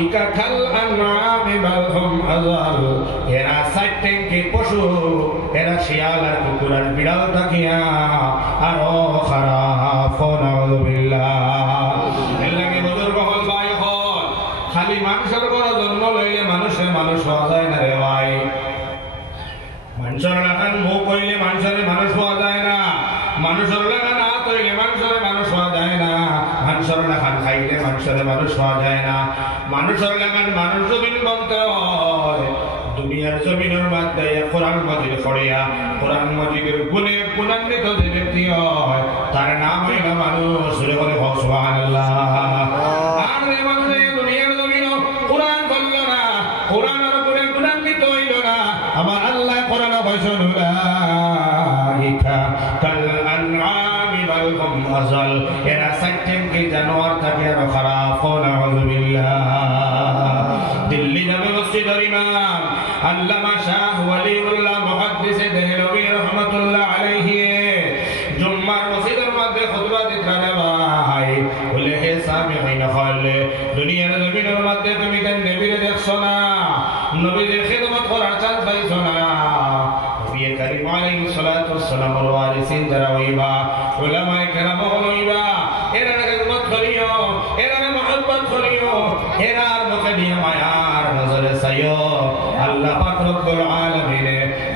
ইকাতাল আমআম বাল হুম আযাল এরা সাইটেঙ্গে পশু এরা শিয়াল আর কুকুর আর বিড়াল থাকিয়া আরো খারাপ নাউযুবিল্লাহ এলাকে বুজুর্গ হল ভাই হল খালি মানুষের বড় জন্ম লইলে মানুষ হওয়া যায় না রে ভাই মানুষের লাগান মুখ হইলে মানুষ হওয়া যায় না মানুষের লাগান হাত হইলে মানুষ হওয়া যায় না মানুষের লাগান খাইলে মানুষ হওয়া যায় না মানুষের লাগান মানুষ জমিন বলতে হয় দুনিয়ার জমিনের মধ্যে কোরআন মাজিদ পড়িয়া কোরআন মাজিদের গুণে গুণান্বিত যে ব্যক্তি হয় তার নাম হইল মানুষ বলে সুবহানাল্লাহ আর যে মানুষ দুনিয়ার জমিন কোরআন বলল না কোরআন আর গুণে গুণান্বিত হইল আমার আল্লাহ কোরআনে কইছেন উলাইকা কাল আনআমি বাল হুম আযাল এরা সাইটেন কি জানোয়ার থাকে আর খারাপ নাউযু বিল্লাহ দিল্লি জামে মসজিদের ইমাম আল্লামা শাহ ওয়ালিউল্লাহ মুহাদ্দিস দেহলভী রাহমাতুল্লাহ আলাইহি জুম্মার মসজিদের মধ্যে খুতবা দিতেন ভাই বলে হে সামিঈন হলে দুনিয়ার জমিনের মধ্যে তুমি কেন নবীরে দেখছো না নবীর খিদমত করার চান্স পাইছো না নবী করিম আলাইহিস সালাতু ওয়াস সালাম এর ওয়ারিসিন যারা হইবা উলামায়ে কেরাম হইবা এরা খিদমত করিও এরা মুহাব্বত করিও এরার মুখে দিয়ে মায়ার নজরে চাইও আল্লাহ পাক রব্বুল আলামিন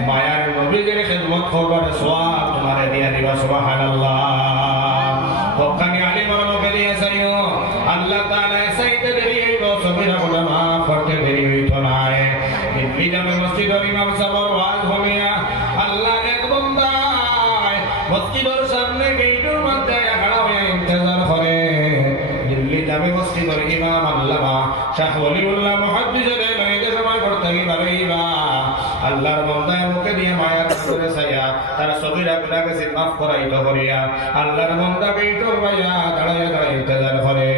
মায়ার নবীর খিদমত করবার সওয়াব তোমারে দিয়া দিবা সুবহানাল্লাহ ওখানে আলিমের মুখে দিয়ে চাইও আল্লাহ তাআলা চাইতে দেরি হইব সবিরা উলামা করতে দেরি হইতো না দিল্লি জামে মসজিদের ইমাম সাহেব ওয়াজ হমিয়া আল্লাহ এক বান্দা মসজিদের সামনে গেটের মধ্যে খাড়া হয়ে ইন্তজার করে দিল্লি জামে মসজিদের ইমাম আল্লামা শাহ ওয়ালিউল্লাহ মুহাদ্দিস দেহলভী সময় করতে পারইবা আল্লাহর বান্দার মুখে দিয়ে মায়া করে ছায়া তার সগীরা গুনাহকে মাফ করাইতে করিয়া আল্লাহর বান্দা গেটের বাইরে দাঁড়ায় দাঁড়ায় ইন্তজার করে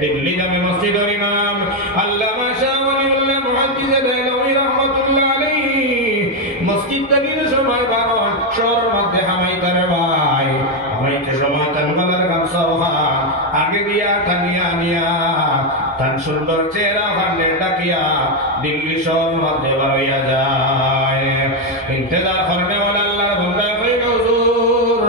দিল্লি জামে মসজিদের ইমাম আল্লামা শাহ ওয়ালিউল্লাহ মুহাদ্দিস দেহলভী রাহমাতুল্লাহ আলাইহি মসজিদ থেকে সময় বারো শহরের মধ্যে হামাইতারে ভাই হামাইতে সময় তানবালার গামছা ওখান আগে দিয়া টানিয়া নিয়া তান সুন্দর চেহারা ওখানে ডাকিয়া দিল্লি শহরের মধ্যে বাড়াইয়া যায় ইন্তজার করতে বলে আল্লাহর বান্দা কইল হুজুর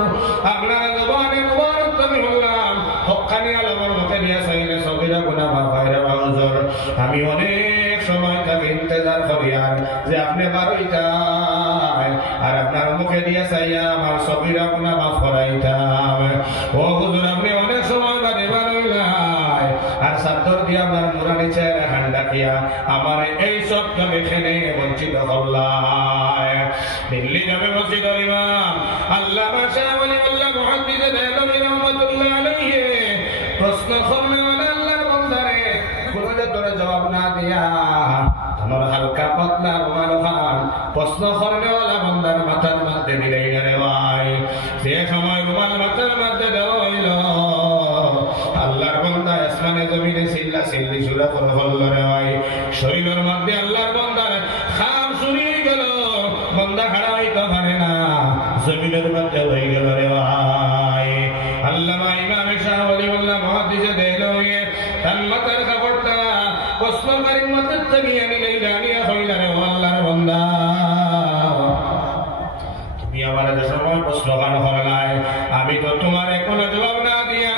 আপনার জবানে মুবারক তুমি বললাম হক্কানি আলমের মুখে দিয়া চাইলে সবিরা গুনাহ মাফ হয় রে হুজুর আমি অনেক সময় থেকে ইন্তজার করি আর যে আপনি বাড়াইতাম আর আপনার মুখে দিয়া চাইয়া আমার সবিরা গুনাহ মাফ করাইতাম ও হুজুর আপনি অনেক সময় বাদে বাড়াইলাই আর সাদর দিয়া আমার মুরানি চেহারা হান্ডা কিয়া আমার এই সব কাম এখানে বঞ্চিত করলাই দিল্লি জামে মসজিদের ইমাম আল্লামা শাহ ওয়ালিউল্লাহ মুহাদ্দিস দেহলভী রাহমাতুল্লাহ আলাইহি প্রশ্ন করলে আল্লাহর বান্দারে কোনটা তোরে জবাব না দিয়া আমার হালকা পাতলা রুমাল খান প্রশ্ন করলে বান্দার মাথার মধ্যে দিলেই না রে ভাই সে সময় রুমাল মাথার মধ্যে দেওয়া হইল আল্লাহর বান্দা আসমানে জমিনে সিল্লা সিল্লি শুরু করে বলল রে ভাই শরীরের মধ্যে আল্লাহর বান্দার খাম শুরু হয়ে গেল বান্দা খাড়া হইতে পারে না জমিনের মধ্যে হয়ে গেল রে ভাই আল্লামা ইমাম শাহ ওয়ালিউল্লাহ মুহাদ্দিস দেহলভী তার মাথার কাপড়টা প্রশ্নকারীর মাথার থেকে আনিলেই জানিয়া হইল রে আল্লাহর বান্দা তুমি আমার যে সময় প্রশ্ন গান করলাই আমি তো তোমার কোনো জবাব না দিয়া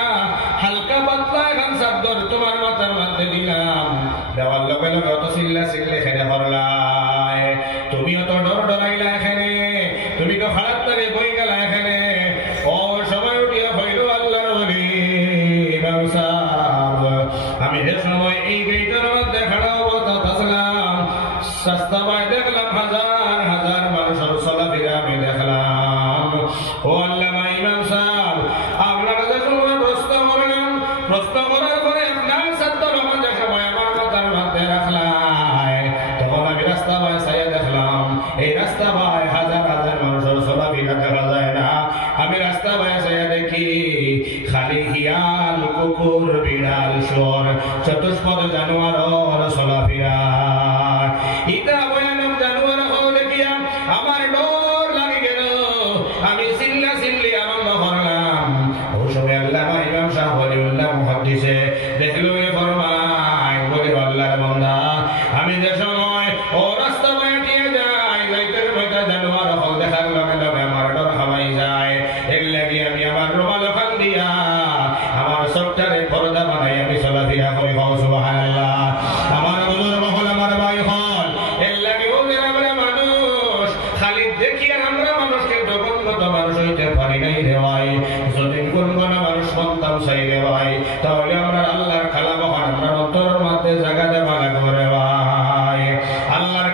হালকা পাতলা গান শব্দ তোমার মাথার মধ্যে দিলাম দেওয়ার লগে লগে অত চিল্লা চিল্লে এখানে করলাই তুমিও তো ডরাইলা এখানে তুমি তো খারাপ তারে বই গেলা এখানে ও সময় উঠিয়া হইল আল্লাহর ওলি ইমাম সাহেব আমি যে সময় এই গেটের মধ্যে খাড়া অবস্থা আসলাম সস্তা ভাই দেখলাম হাজার হাজার মানুষের চলাফেরা আমি দেখলাম ও আল্লামা ইমাম সাহেব আপনারা যে সময় প্রশ্ন করলাম প্রশ্ন করার পরে আপনার সত্য রহমান যে সময় আমার মাথার মধ্যে রাখলাই তখন আমি রাস্তা ভাই চাইয়া দেখলাম এই রাস্তা ভাই হাজার হাজার মানুষের চলাফেরা দেখা যায় না আমি রাস্তা ভাই চাইয়া দেখি খালি হিয়াল কুকুর বিড়াল শুয়োর চতুষ্পদ জানোয়ার চলাফেরা ইটা ভয়ানক জানোয়ার হল দেখিয়া আমার ডর লাগে গেল আমি চিল্লা চিল্লি আরম্ভ করলাম ও সময় আল্লামা ইমাম শাহ ওয়ালিউল্লাহ মুহাদ্দিস দেহলভী ফরমায় বলে আল্লাহর বান্দা আমি যে সময় ও রাস্তা বাইটিয়ে যাই যাইতে সময়টা জানোয়ার হল দেখার লগে লগে আমার ডর হামাই যায় এর লাগি আমি আমার রুমাল খান দিয়া আমার সবটারে পর্দা বানাই আমি চলাফেরা করি সুবহানাল্লাহ আমার হুজুর মহল আমার ভাই হল এর লাগি ওদের আমরা মানুষ খালি দেখি আর আমরা মানুষকে জগন্নাথ মানুষ হইতে পারি নাই রে ভাই যদি কোন মানুষ বলতাম সেই রে ভাই তাহলে আমরা আল্লাহর খেলা মহান আমরা অন্তরের মধ্যে জায়গা দেওয়া লাগবে রে ভাই আল্লাহর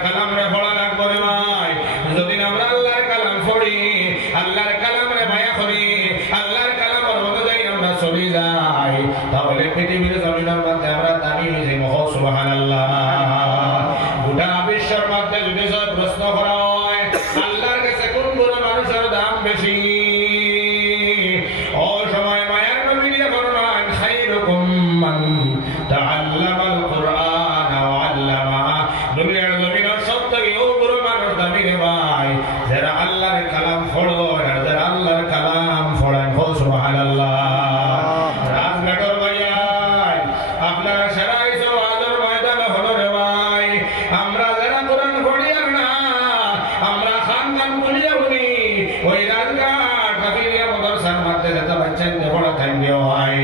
প্রশ্ন করা হয় আল্লাহর কাছে কোন বুড়ো মানুষের দাম বেশি ও সময় মায়ার নবী দিয়ে ফরমান খায়রুকুম মান তাআল্লামাল কুরআন ওয়া আল্লামা দুনিয়ার জমিনের সবথেকে ও বুড়ো মানুষ দামি রে ভাই যারা আল্লাহর কালাম পড়ো আর যারা আল্লাহর কালাম পড়েন সুবহানাল্লাহ রাজনগর ভাইয়া আপনারা সারা ইসো আদর ময়দান হলো রে ভাই আমরা যারা কোরআন পড়িয়া না আমরা খানদান বলিয়া বলি ওই রাজঘাট কাফিরিয়া মাদ্রাসার মধ্যে যেতে বাচ্চান পড়া থাকবে ভাই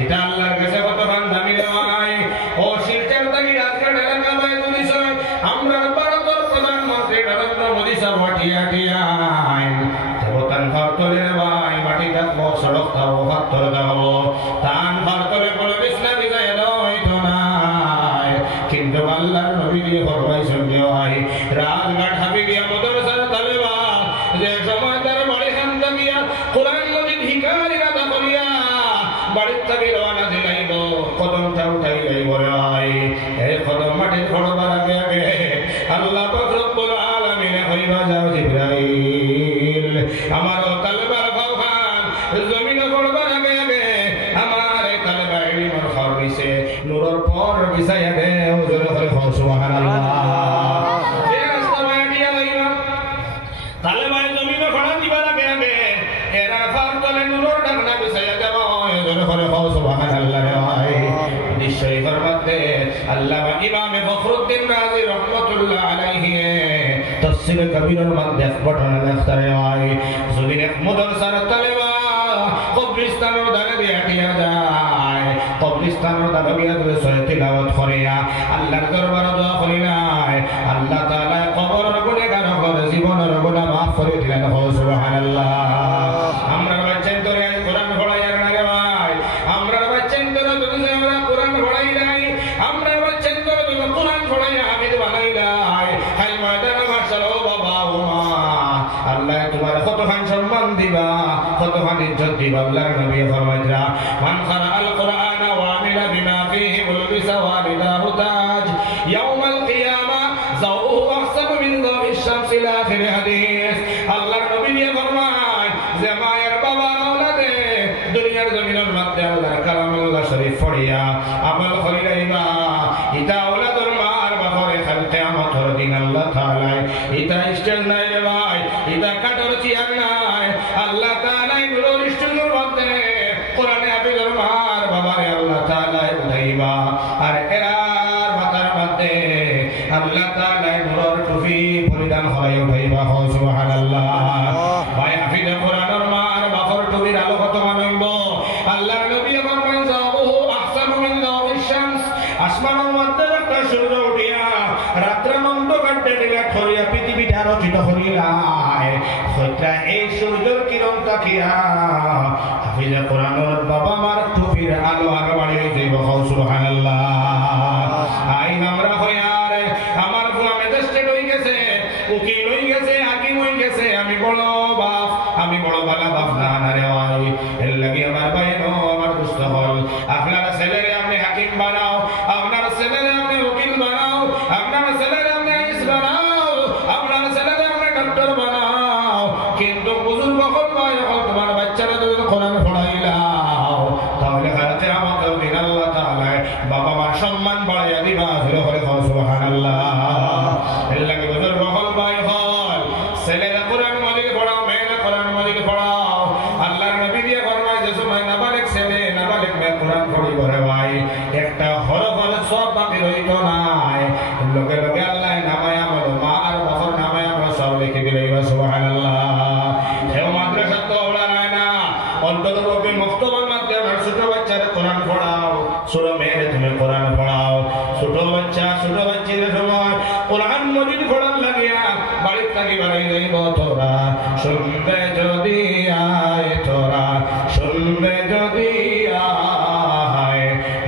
এটা আল্লাহর কাছে কত খান দামি রে ভাই ও শিলচর থেকে রাজঘাট এলাকা ভাই পুলিশ আমরা ভারতের প্রধানমন্ত্রী নরেন্দ্র মোদী সাহেব হাটিয়া হাটিয়ায় দেবতান ভারতরে ভাই মাটি থাকবো সড়ক থাকবো ভাত্তর থাকবো তান ভারতরে কোনো বিছনা বিছায় হইতো নাই কিন্তু আল্লাহর নবী দিয়ে ফরমাইছেন যে ভাই রাজঘাট হাবিবিয়া মাদ্রাসার তালেবা যে সময় তার বাড়ি খান্দা গিয়া কোরআন মজিদ হিকারি রাধা করিয়া বাড়ির থেকে রওনা দিলাইব কদমটা উঠাই লাইব ভাই এই কদম মাটির ফড়বার আগে আগে আল্লাহ পাক রব্বুল আলামিন কইবা যাও জিবরাইল আমার তালেবার খান জমিনে ফড়বার আগে আগে আমার এই তালেবা ইলমের খর দিছে নূরের পর বিছায়া দে হুজুর করে সুবহানাল্লাহ এই রাস্তা বাড়িয়া লাইবা তালেবা জমিনে ফড়া দিবার আগে আগে এরা ফার তলে নূরের ডাকনা বিছায়া দেব হুজুর করে সুবহানাল্লাহ ভাই নিশ্চয়ই ফরমাতে আল্লামা ইমামে ফখরুদ্দিন রাজি রাহমাতুল্লাহ আলাইহি তাফসীর কবিরের মধ্যে ঘটনা লেখতে হয় যদি এক মাদ্রাসার তালেবা কবরস্থানের দানে দিয়ে হাঁটিয়া যায় কবরস্থানের দানে গিয়া ধরে তিলাওয়াত করিয়া আল্লাহর দরবারে দোয়া করিলাই আল্লাহ তাআলা কবরের গুনাহগার করে জীবনের গুনাহ মাফ করে দিলেন সুবহানাল্লাহ আমরা বাচ্চান ধরে কোরআন পড়াইয়ার না রে ভাই আমরা বাচ্চান ধরে যদি আমরা কোরআন পড়াই নাই আমরা বাচ্চান ধরে যদি কোরআন পড়াইয়া হাফেজ বানাই নাই হাই ময়দানে মাশাআল্লাহ ও বাবা ও মা আল্লাহ তোমার কতখান সম্মান দিবা কতখান ইজ্জত দিবা আল্লাহর নবী ফরমাইরা মান ক্বারা আল কুরআন ওয়া আমিলা বিমা ফীহি উলবিসা ওয়ালিদাহু তাজ ইয়াউমাল কিয়ামা যাওহু আহসানু মিন যাওইশ শামস ইলা আখির হাদিস আল্লাহর নবী নিয়ে ফরমান যে মায়ের বাবা আওলাদে দুনিয়ার জমিনের মধ্যে আল্লাহর কালামুল্লাহ শরীফ পড়িয়া আমল করিলাইবা ইতা আওলাদর মার বাবারে কাল কিয়ামতের দিন আল্লাহ তাআলা ইতা স্টেজ নাই রে ভাই ইতা কাটর চেয়ার নাই আল্লাহ তাআলা নূর স্টেজের মধ্যে কোরআনে হাফেজর মার বাবারে আল্লাহ তাআলা উঠাইবা আর এরার মাথার মধ্যে আল্লাহ তাআলা নূরের টুপি পরিধান করাইয়া উঠাইবা সুবহানাল্লাহ ভাই হাফেজ কোরআনের মার বাবার টুপির আলো কত মানব আল্লাহর নবী ফরমান যাও আহসানু মিন যাওইশ শামস আসমানের মধ্যে একটা সূর্য উঠিয়া রাত্রে মন্দ কাটতে দিলা খরিয়া পৃথিবীটা রচিত করিলাই হইতা এই সূর্যের কিরণ তাকিয়া হাফেজ কোরআনের বাবা মার টুপির আলো আরো বাড়ি হইতে সুবহানাল্লাহ আই আমরা হইয়ার আমার ফুয়া ম্যাজিস্ট্রেট হই গেছে উকিল হই গেছে হাকিম হই গেছে আমি বড় বাপ আমি বড় বালা বাপ না রে ভাই এর লাগি আমার ভাই নো আমার দুষ্ট হল আপনার ছেলেরে আপনি হাকিম বানাও আপনার ছেলেরে আপনি উকিল বানাও আপনার ছেলেরে আপনি আইস বানাও আপনার ছেলেরে আপনি ডক্টর বানাও কিন্তু বুজুর্গ হল ভাই হল তোমার বাচ্চারা যদি কোরআন পড়াইলাও তাহলে কালকে আমাদের দিন আল্লাহ তাআলা বাবা মার সম্মান বাড়াইয়া দিবা ধরে করে সুবহানাল্লাহ এর লাগি বুজুর্গ হল ভাই হল ছেলেরা কোরআন মালিক পড়াও মেয়েরা কোরআন মালিক পড়াও আল্লাহর নবী দিয়ে ফরমায় যে সময় নাবালেগ ছেলে নাবালেগ মেয়ে কোরআন পড়িব রে ভাই একটা হরফ সব বাকি রইত নাই লোকে লোকে আল্লাহ নামায় আমল মা আর বাবার নামায় আমল সব লিখে দিলাইবা সুবহানাল্লাহ হেও মাদ্রাসা তো ওলা নাই না অন্তত রবি মুক্তবার মাধ্যমে ছোট বাচ্চারা কোরআন পড়াও ছোট মেয়েরা তুমি কোরআন পড়াও ছোট বাচ্চাদের সময় কোরআন মজিদ পড়ার লাগিয়া বাড়ির থাকি বাড়াই যাইব তোরা শুনবে যদি আয় তোরা শুনবে যদি আয়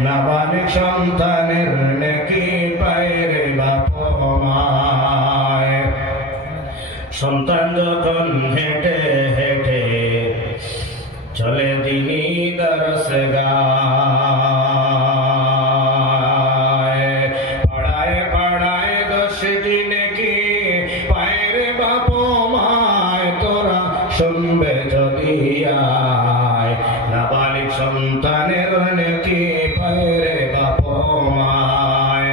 নাবালিক সন্তানের নেকি পায়রে বাপ মায় সন্তান যখন হেঁটে হেঁটে চলে দিনী দরসে গায় পড়ায় পড়ায় দশ দিনে কি দুনিয়ায় নাবালিক সন্তানের নেকি পায়রে বাপ মায়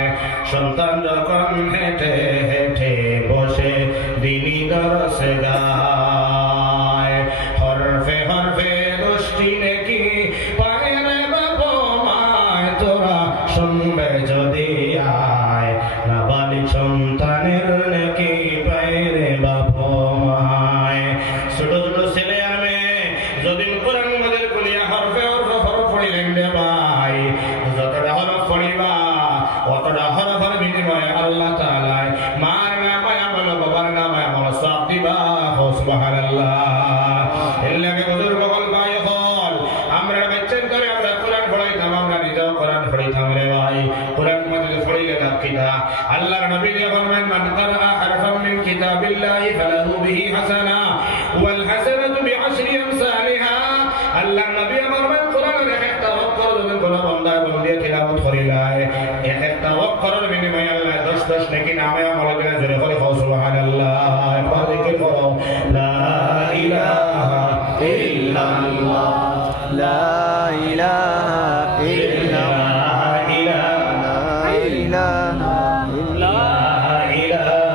সন্তান যখন হেঁটে হেঁটে বসে দিনী দরসে যায় হরফে হরফে দোষটি নেকি পায়রে বাপ মায় তোরা শুনবে যদি আয় নাবালিক সন্তানের নেকি পায়রে বাপ মায় ছোট ছোট ছেলে আর মেয়ে যদি কোরআন মাদের কুলিয়া হরফে হরফ পড়িলেন রে ভাই যতটা হরফ পড়িবা অতটা হরফের বিনিময়ে আল্লাহ তাআলা মার নামায় আমল বাবার নামায় আমল সব দিবা সুবহানাল্লাহ এলাকে বুজুর্গ বল ভাই হল আমরা বাচ্চার করে আমরা কোরআন পড়াইতাম আমরা নিজেও কোরআন পড়াইতাম রে ভাই কোরআন মাদের পড়িলে নাকিদা আল্লাহর নবী ফরমান মান ক্বারা হারফাম মিন কিতাবিল্লাহি ফালাহু বিহি হাসানা ওয়াল হাসানাতু বিআশরি আমসালিহা আল্লাহর নবী ফরমান কোরআনের একটা অক্ষর যদি কোন বান্দা বন্দে তিলাওয়াত করিলায় একটা অক্ষরের বিনিময়ে আল্লাহ 10 নেকি নামে আমল করে জোরে করে সুবহানাল্লাহ একবার জিকির করো লা ইলাহা ইল্লাল্লাহ লা ইলাহা ইল্লাল্লাহ লা ইলাহা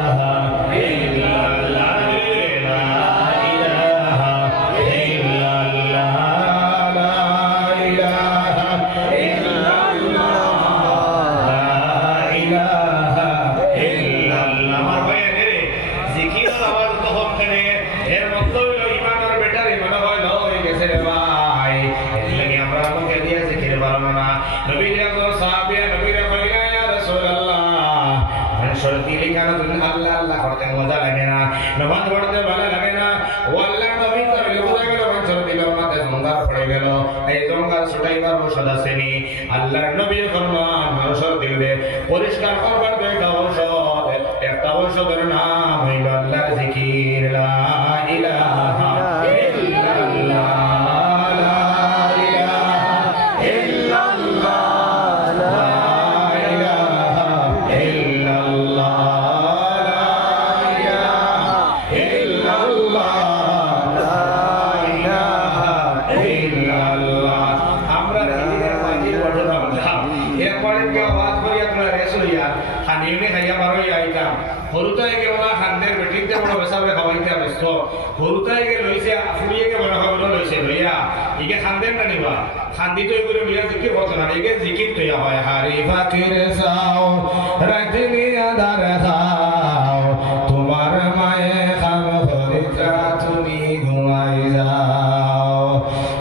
আল্লাহ আল্লাহ করতে মজা লাগে না নামাজ পড়তে ভালো লাগে না ও আল্লাহ নবী করে বুঝা গেল মানুষের দিলের মধ্যে জঙ্গার পড়ে গেল এই জঙ্গার ছুটাইবার ঔষধ আসেনি আল্লাহর নবীর ফরমান মানুষের দিলে পরিষ্কার করবার একটা ঔষধের নাম হইল আল্লাহর জিকির লা ইলাহা ইল্লাল্লাহ তোমার মায়ে খাম হরিতা তুমি ঘুমাই যাও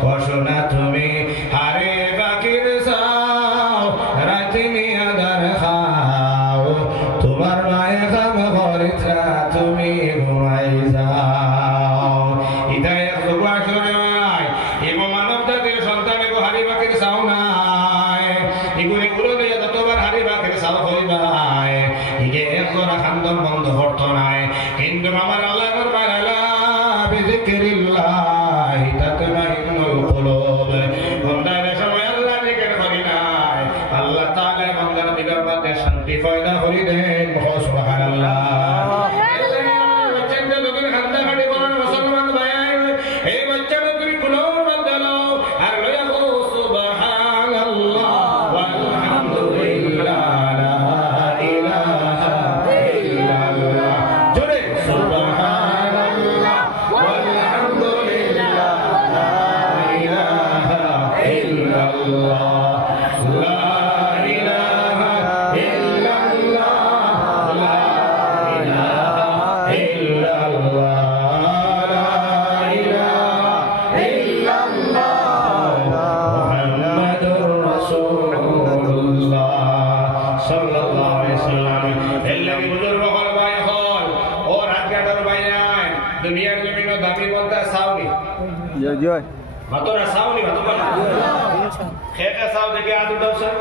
বসনা তুমি হারে বাকির যাও রাতে মিয়াদার খাও তোমার মায়ে খাম হরিতা তুমি ঘুমাই যাও ইদায় সুবা শুনাই এমন মানব জাতির সন্তানে গো হারি বাকির চাও নাই এগুলি গুলো দিয়ে যতবার হারি বাকির চাও হইবাই ইগে একজোড়া খান্দন বন্ধ করতো নাই কিন্তু আমার আল্লাহর বারালা বিযিকরিল্লাহ তাতমাইন্নুল কুলুব বন্দার সময় আল্লাহ জিকির করি নাই আল্লাহ তাআলা বান্দার দিলের মধ্যে শান্তি পয়দা করে দেন সুবহানাল্লাহ মাতরা সাউনি মাতরা খেকা সাউ দেখে আদু দাও স্যার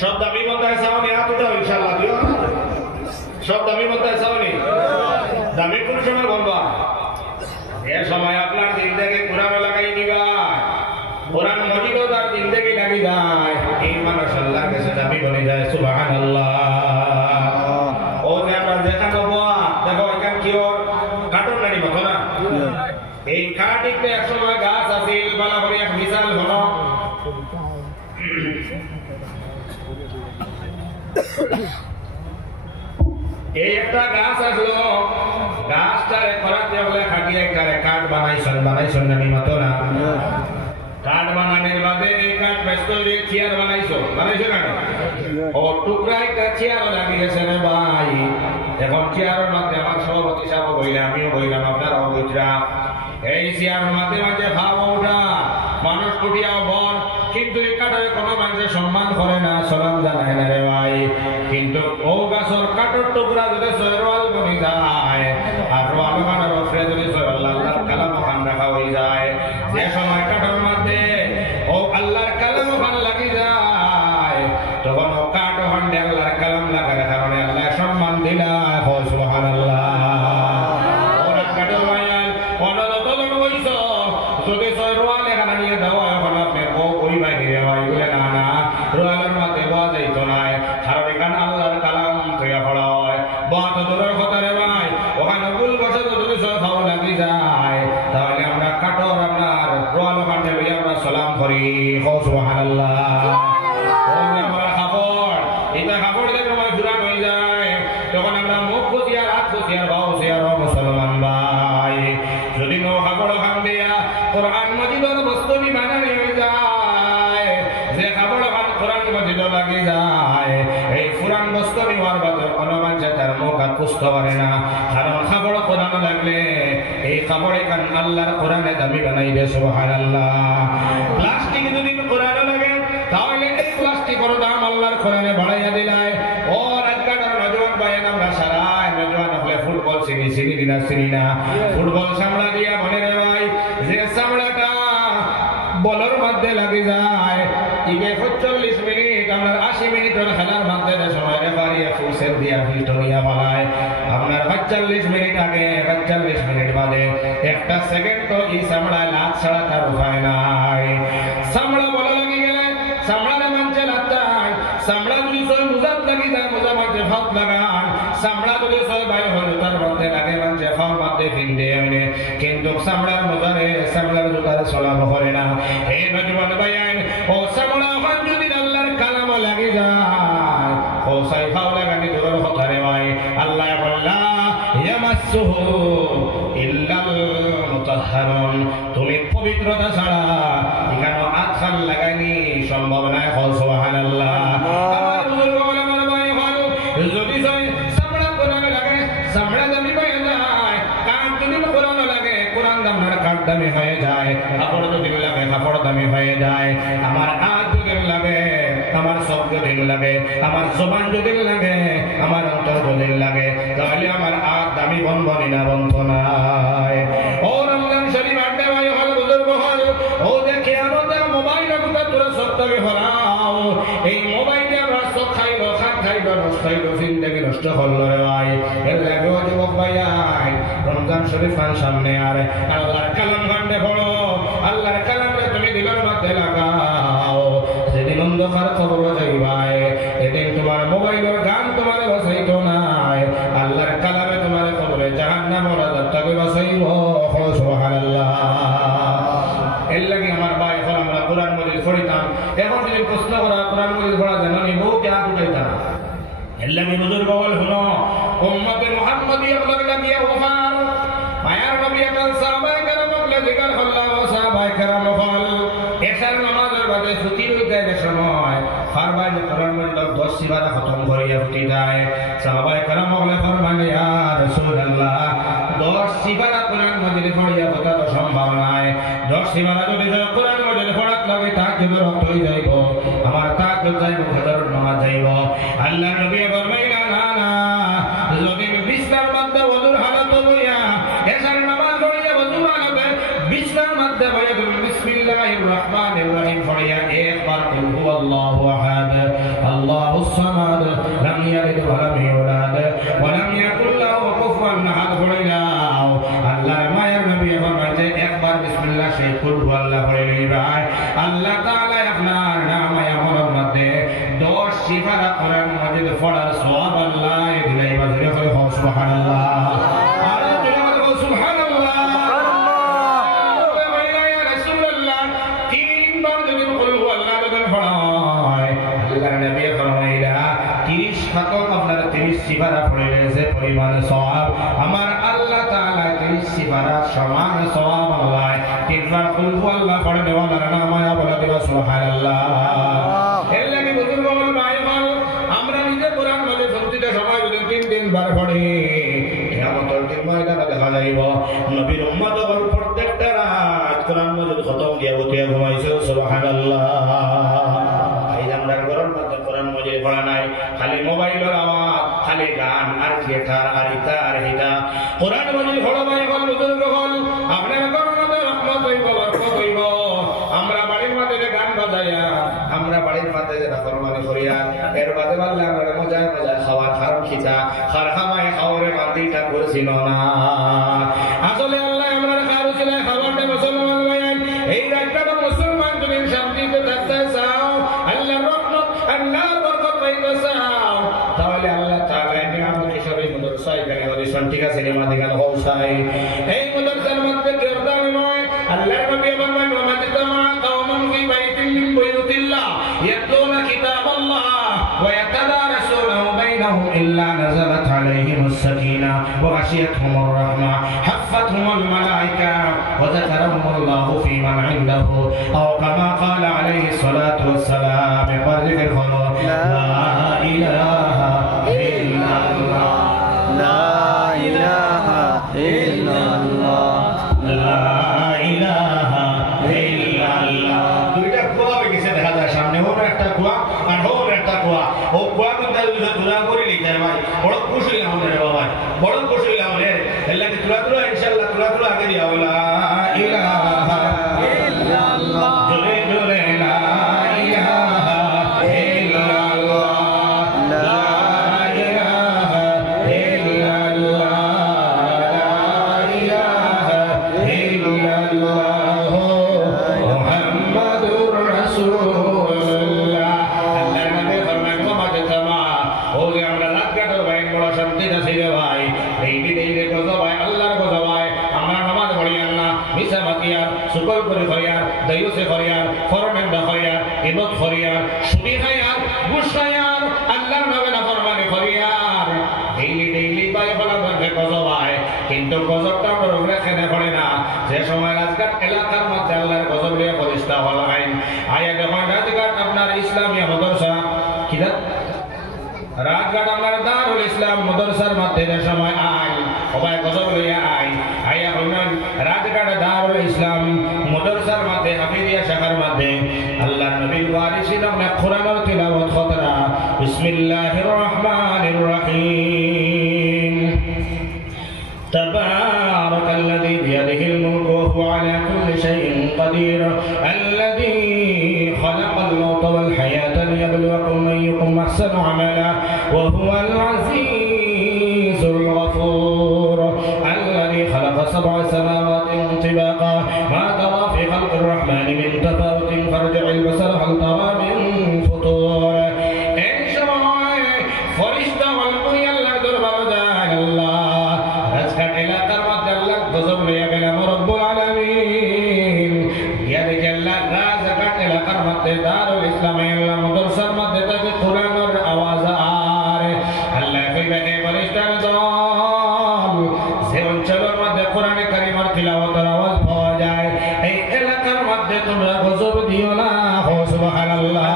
সব দামি বলতে সাউনি আদু দাও ইনশাআল্লাহ দিও সব দামি বলতে সাউনি দামি কোন সময় বলবা এই সময় আপনার জিন্দেগি কোরআন লাগাই দিবা কোরআন মজিদও তার জিন্দেগি লাগি যায় এই মানুষ আল্লাহর কাছে দামি বনে যায় সুবহানাল্লাহ ও যে আমরা দেখানো দেখো এখান কি ওর কার্টুন নানি মতো না এই মাটিতে একসময় গাছ আছিল বলা করে এক বিশাল হলো এই একটা গাছ আসলো গাছটারে করাতে বলে খাটিয়ে একটা কাঠ বানাইছেন আমি মতো না কাঠ বানানোর বাদে এই কাঠ ব্যস্ত হয়ে চেয়ার বানাইছো না ও টুকরা একটা চেয়ার লাগিয়েছে রে ভাই এখন চেয়ারের মধ্যে আমার সভাপতি সাহেব বইলে আমিও বইলাম আপনারাও বুঝরা এই চেয়ারের মাঝে মাঝে খাওয়া ওঠা মানুষ কুটিয়াও বল কিন্তু এই কাঠের কোনো মানুষের সম্মান করে না সালাম জানায় না রে ভাই কিন্তু ও গাছর কাঠের টুকরা যদি সৈরওয়াল বনি যায় আর রোয়াল কাঠের অফরে যদি আল্লাহর কালাম ওখান রাখা হয়ে যায় যে সময় কাঠের মধ্যে ও আল্লাহর কালাম ওখান লাগি যায় তখন ও কাঠ ওখান দিয়ে আল্লাহর কালাম লাগার কারণে আল্লাহ সম্মান দিলা সুবহানাল্লাহ ওরা কাঠের মায়াল অনদতন হইছ যদি সৈরওয়াল এখানে নিয়ে দেওয়া এখন আপনি ও ওই বাইরে ভাই বলে না না রোয়ালের মধ্যে বয়া যাইত না কারণ এখানে আল্লাহর কালাম তৈরি করা হয় বত দূরের কথা রে ভাই ওখানে ভুল বসে যদি সব লাগি যায় তাহলে আমরা কাঠর আপনার রোয়াল ওখানে লইয়া আমরা সালাম করি সুবহানাল্লাহ আমরা খাবার এটা খাবার দেখে আমার পুরান হয়ে যায় তখন আমরা মুখ খুশিয়ার হাত খুশিয়ার ভাও খুশিয়ার মুসলমান ভাই যদি নো খাবার ওখান দিয়া কোরআন মজিদের বস্তু বানানি হয়ে যায় যে খাবার ওখান কোরআন মজিদ লাগে যায় এই পুরান বস্তু হওয়ার বাদে কোনো মানুষ তার মুখ আর পুষতে পারে না কারণ খাবার কোরআন লাগলে এই খাবার এখান আল্লাহর কোরআনে দামি বানাইবে সুবহানাল্লাহ প্লাস্টিক যদি কোরআন লাগে তাহলে এই প্লাস্টিকের দাম আল্লাহর কোরআনে বাড়াইয়া দিলায় ও রাজকাটার নজওয়ান ভাইয়ের আমরা সারাই নজওয়ান হলে ফুটবল চিনি না ফুটবল সামলা দিয়া বলে রে ভাই যে সামলাটা বলের মধ্যে লাগে যায় ইবে 45 মিনিট আমরা 80 মিনিটের খেলার মধ্যে সময় রেফারি ফুলসের দিয়া ফিল্টরিয়া বানায় আপনার 45 মিনিট আগে 45 মিনিট বাদে একটা সেকেন্ড তো এই সামলা লাত ছাড়া তার উপায় নাই সামলা বলা লাগি গেলে সামলার মঞ্চে লাতায় সামলা যদি সই মুজাব লাগি যায় মুজাব মঞ্চে ফাত লাগান সামলা যদি সই ভাই হলো তার মধ্যে লাগে মঞ্চে ফাত মধ্যে ফিন্দে এমনি কিন্তু সামলার মুজারে সামলার জুতারে সলাম করে না এই নজওয়ান ভাইয়ান ও সামলা ওখান যদি আল্লাহর কালাম লাগে যায় ও সাই ফাও লাগানি দূরের কথা রে ভাই আল্লাহ বললা ইয়ামাসসুহু ইল্লাল মুতাহহারুন তুমি পবিত্রতা ছাড়া এখানে আতখান লাগাইনি সম্ভব নয় সুবহানাল্লাহ আমার বুজুর্গ ওলামার ভাই হল যদি সামলা কোরআন লাগে সামলা দামি হয়ে যায় কান যদি কোরআন লাগে কোরআন দামের কাঠ দামি হয়ে যায় কাপড় যদি লাগে কাপড় দামি হয়ে যায় আমার হাত যদি লাগে আমার সব যদি লাগে আমার জবান যদি লাগে আমার অন্তর যদি লাগে তাহলে আমার হাত দামি বন্ধনী না বন্ধনায় ও রমজান শরীফ আড্ডে ভাই হল বুজুর্গ হল ও দেখে আমাদের মোবাইলের কথা তোরা সপ্তাহে হলাও এই মোবাইলে আমরা সব খাইলো খাট খাইলো নষ্ট খাইলো জিন্দেগি নষ্ট হল রে ভাই এর লাগে ও যুবক ভাই রমজান শরীফ খান সামনে আর আল্লাহর কালাম গান্ডে পড়ো আল্লাহর কালামে তুমি দিলের মধ্যে লাগাও যেদিন অন্ধকার খবর যাইবাই এদিন তোমার মোবাইলের গান তোমার বসাইতো নাই আল্লাহর কালামে তোমার খবরে জাহান্নামের আযাব থেকে বাঁচাইব সুবহানাল্লাহ এর লাগি আমার ভাই এখন আমরা কোরআন মজিদ পড়িতাম এখন যদি প্রশ্ন করা কোরআন মজিদ পড়া জানো নি বউ কে হাত উঠাইতাম এর লাগি বুজুর্গ বল শুনো উম্মতে মুহাম্মাদি আপনার লাগিয়া ওফার মায়ার নবী আকাল সাহাবায়ে কেরাম বলে জিকির আল্লাহ ও সাহাবায়ে কেরাম বল এশার নামাজের বাদে ছুটি হইতে যে সময় ফারমান কোরআন মজিদ 10 সিবারা খতম করিয়া উঠি যায় সাহাবায়ে কেরাম বলে ফরমান ইয়া রাসূলুল্লাহ 10 সিবারা কোরআন মজিদ পড়িয়া কথা তো সম্ভব নয় 10 সিবারা যদি কোরআন মজিদ পড়াত লাগে তাকবীর রক্ত হই যাইব আমার তাকবীর যাইব ফজরের নামাজ যাইব আল্লাহ নবী ফরমাইলেন না না যদি বিছনার মধ্যে ওযুর হালত হইয়া এশার নামাজ পড়িয়া ওযুর হালতে বিছনার মধ্যে হইয়া তুমি বিসমিল্লাহির রহমানির রহিম পড়িয়া একবার কুল হুয়াল্লাহু আহাদ আল্লাহুস সামাদ লাম ইয়ালিদ ওয়া লাম ইউলাদ ওয়া লাম ইয়াকুল লাহু কুফুয়ান আহাদ পড়িলাও আল্লাহর মায়ের নবী ফরমাইছে একবার বিসমিল্লাহ সেই কুল হুয়াল্লাহু পড়িলি ভাই আল্লাহ তাআলা আপনার নাম আমলের মধ্যে 10 সিফারা কোরআন মজিদ পড়ার সওয়াব আল্লাহ দিলাই বাজরে হয় সুবহানাল্লাহ আর দিলাই সুবহানাল্লাহ পড়িলে যে পরিমাণ সওয়াব আমার আল্লাহ তাআলা 30 সিফারা সমান সওয়াব আল্লাহ তিনবার কুল আল্লাহ পড়ে দেওয়ার নামায়া বলে দিবা সুবহানাল্লাহ। এর লাগি বুজুর্গ বল ভাই বল আমরা নিজে কোরআন বলে শুনতে সময় যদি 3 বার পড়ি কিয়ামতের দিন ময়দানে দেখা যাইব নবীর উম্মত বল প্রত্যেকটা রাত কোরআন মজিদ খতম দিয়া উঠিয়া ঘুমাইছে সুবহানাল্লাহ। এই আমরা কোরআন মধ্যে কোরআন মজিদ পড়া নাই খালি মোবাইলের আওয়াজ খালি গান আর থিয়েটার আর ইতা আর হিতা কোরআন মজিদ পড়া ভাই বল বুজুর্গ বল আপনার কোরআন মধ্যে রহমত হইব বরকত হইব। আমরা বাড়ির মধ্যে গান বাজাইয়া আমরা বাড়ির মধ্যে যে নাফরমানি করিয়া এর বাদে বললে আমরা মজা মজা খাওয়ার হারাম খিতা খারখামায় খাওয়ারে বান্দিটা করেছিল না আসলে আল্লাহ আমরা খাওয়াছিল খাবারটা মুসলমান ভাইয়ান এই রাতটা মুসলমান তুমি শান্তিতে থাকতে চাও আল্লাহর রহমত আল্লাহর বরকত পাইতে চাও তাহলে আল্লাহ তাআলা নিয়ামত হিসেবে মাদ্রাসায় গেলে অডিশন ঠিক আছে নিমাদি গান হওয়াই এই মাদ্রাসার মধ্যে জোরদার নয় আল্লাহর নবী বলেন ওয়ামাদিতামা কাওমান ফি বাইতিন মিন বুয়ুতিল্লাহ ইয়াতলুনা কিতাবাল্লাহ ওয়া ইয়াতাদারাসুনাহু বাইনাহুম ইল্লা নাযালাত আলাইহিmus সাকিনাহ ওয়া গাশিয়াতহুমুর রাহমাহ হাফাতহুমুল মালায়েকা ওয়া যাকারাহুমুল্লাহু ফি মান ইনদাহু আও কামা ক্বালা আলাইহিস সালাতু ওয়াস সালাম এবারে হলো লা ইলাহা ইল্লাল্লাহ লা ইলাহা ইল্লাল্লাহ লা ইলাহা ইল্লাল্লাহ দুইটা কুয়া গেছে দেখা যায় সামনে ওর একটা কুয়া আর ওর একটা কুয়া ও কুয়া কিন্তু তুলা করে লিখতে ভাই বড় খুশি আমাদের বাবা বড় খুশি আমাদের আল্লাহ কি তুলা ইনশাআল্লাহ তুলা আগে দিয়া লা ইলাহা ইল্লাল্লাহ জোরে জোরে লা ইলাহা ইল্লাল্লাহ লা ইলাহা ইল্লাল্লাহ লা ইলাহা ইল্লাল্লাহ মুহাম্মাদুর রাসূলুল্লাহ আল্লাহ নবী ফরমান ওয়ামাদাতামা ও যে আমরা রাত কাটার ভাই বড় শান্তি আছে রে ভাই এই দিনে গজব ভাই আল্লাহর গজব ভাই আমরা নামাজ পড়ি আল্লাহ মিছা বাকিয়া শুকর করে করিয়ার দয়ুসে করিয়ার ফরমেন্ডা করিয়ার ইবাদত করিয়ার সুদি খায়ার ঘুষ খায়ার আল্লাহর নামে নাফরমানি করিয়ার ডেইলি ভাই বলা ধরে গজব ভাই কিন্তু গজবটা আমরা উপরে খেতে পড়ে না যে সময় রাজঘাট এলাকার মধ্যে আল্লাহর গজব লিয়া ফরিস্তা হলো আইন আয়া যখন রাজঘাট আপনার ইসলামিয়া মাদ্রাসা কিরা রাজঘাট আপনার দারুল ইসলাম মাদ্রাসার মধ্যে যে সময় আই সবাই গজব লইয়া আয়া হইলেন রাজঘাট দারুল ইসলাম মাদ্রাসার মধ্যে হাফিজিয়া শাখার মধ্যে আল্লাহর নবীর ওয়ারিসিন আমরা কোরআনের তিলাওয়াত করতেনা বিসমিল্লাহির রহমানির রহিম تبارك الذي بيده الملك وهو على كل شيء قدير الذي خلق الموت والحياة ليبلوكم أيكم أحسن عملا وهو العزيز الغفور الذي خلق 7 سماوات طباقا ما ترى في خلق الرحمن من تفاوت فارجع البصر هل ترى من فطور فرشتة والقوي الله دربار جعل الله رزقك إلى كرمة الله غضب ليقل رب العالمين يدك الله رزقك إلى كرمة دار الإسلام الله مدرسة مدة القرآن والأواز الله في بني فرشتة دول زيون چلور مدة قرآن كريم تلاوة الأواز فوجائے اي إلى كرمة تمرا غضب ديونا سبحان الله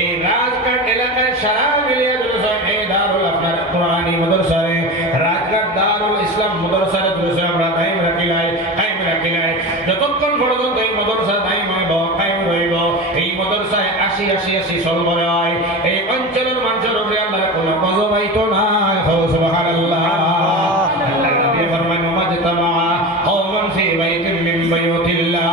এই রাজঘাট এলাকায় সারা মিলিয়ে দুরুসন এই দারুল আপনার কোরআনী মাদ্রাসারে রাজঘাট দারুল ইসলাম মাদ্রাসারে দুরুসন আমরা কায়েম রাখিলাই যতক্ষণ পর্যন্ত এই মাদ্রাসা কায়েম হইব কায়েম রইব এই মাদ্রাসায় 80 সলবরে হয় এই অঞ্চলের মানুষের উপরে আল্লাহর কোনো গজব হইতো না সুবহানাল্লাহ আল্লাহ নবী ফরমান ওয়ামাজতামা কওমান ফি বাইতিন মিন বুয়ুতিল্লাহ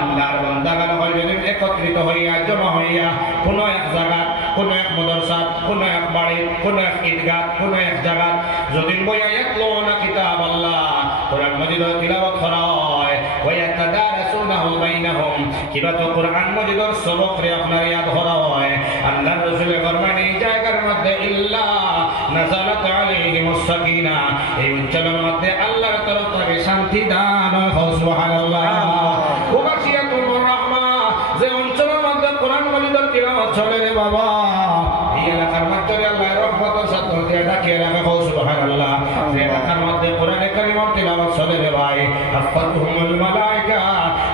আল্লাহর বান্দাগণ হইবেন একত্রিত হইয়া জমা হইয়া কোনো এক জায়গা কোনো এক মাদ্রাসা কোনো এক বাড়ি কোনো এক ঈদগাহ কোনো এক জায়গা যদি বইয়া ইয়াতলুনা কিতাবাল্লাহ কোরআন মাজিদের তিলাওয়াত করা হয় ওয়া ইয়াতাদারাসুনাহু বাইনাহুম কিবা তো কোরআন মাজিদের সবক রে আপনার ইয়াদ করা হয় আল্লাহর রাসূল ফরমান এই জায়গার মধ্যে ইল্লা নাযালাত আলাইহিমুস সাকিনাহ এই অঞ্চলের মধ্যে আল্লাহর তরফ থেকে শান্তি দান হয় সুবহানাল্লাহ ওয়া গাশিয়াতুমুর রাহমাহ যে অঞ্চলের মধ্যে কোরআন মাজিদের তিলাওয়াত চলে রে বাবা এই এলাকার দিয়ে ডাকিয়ে রাখা হোক সুবহানাল্লাহ যে এলাকার মধ্যে কোরআনে কারীমের তিলাওয়াত চলে রে ভাই আফাতুহুমুল মালায়েকা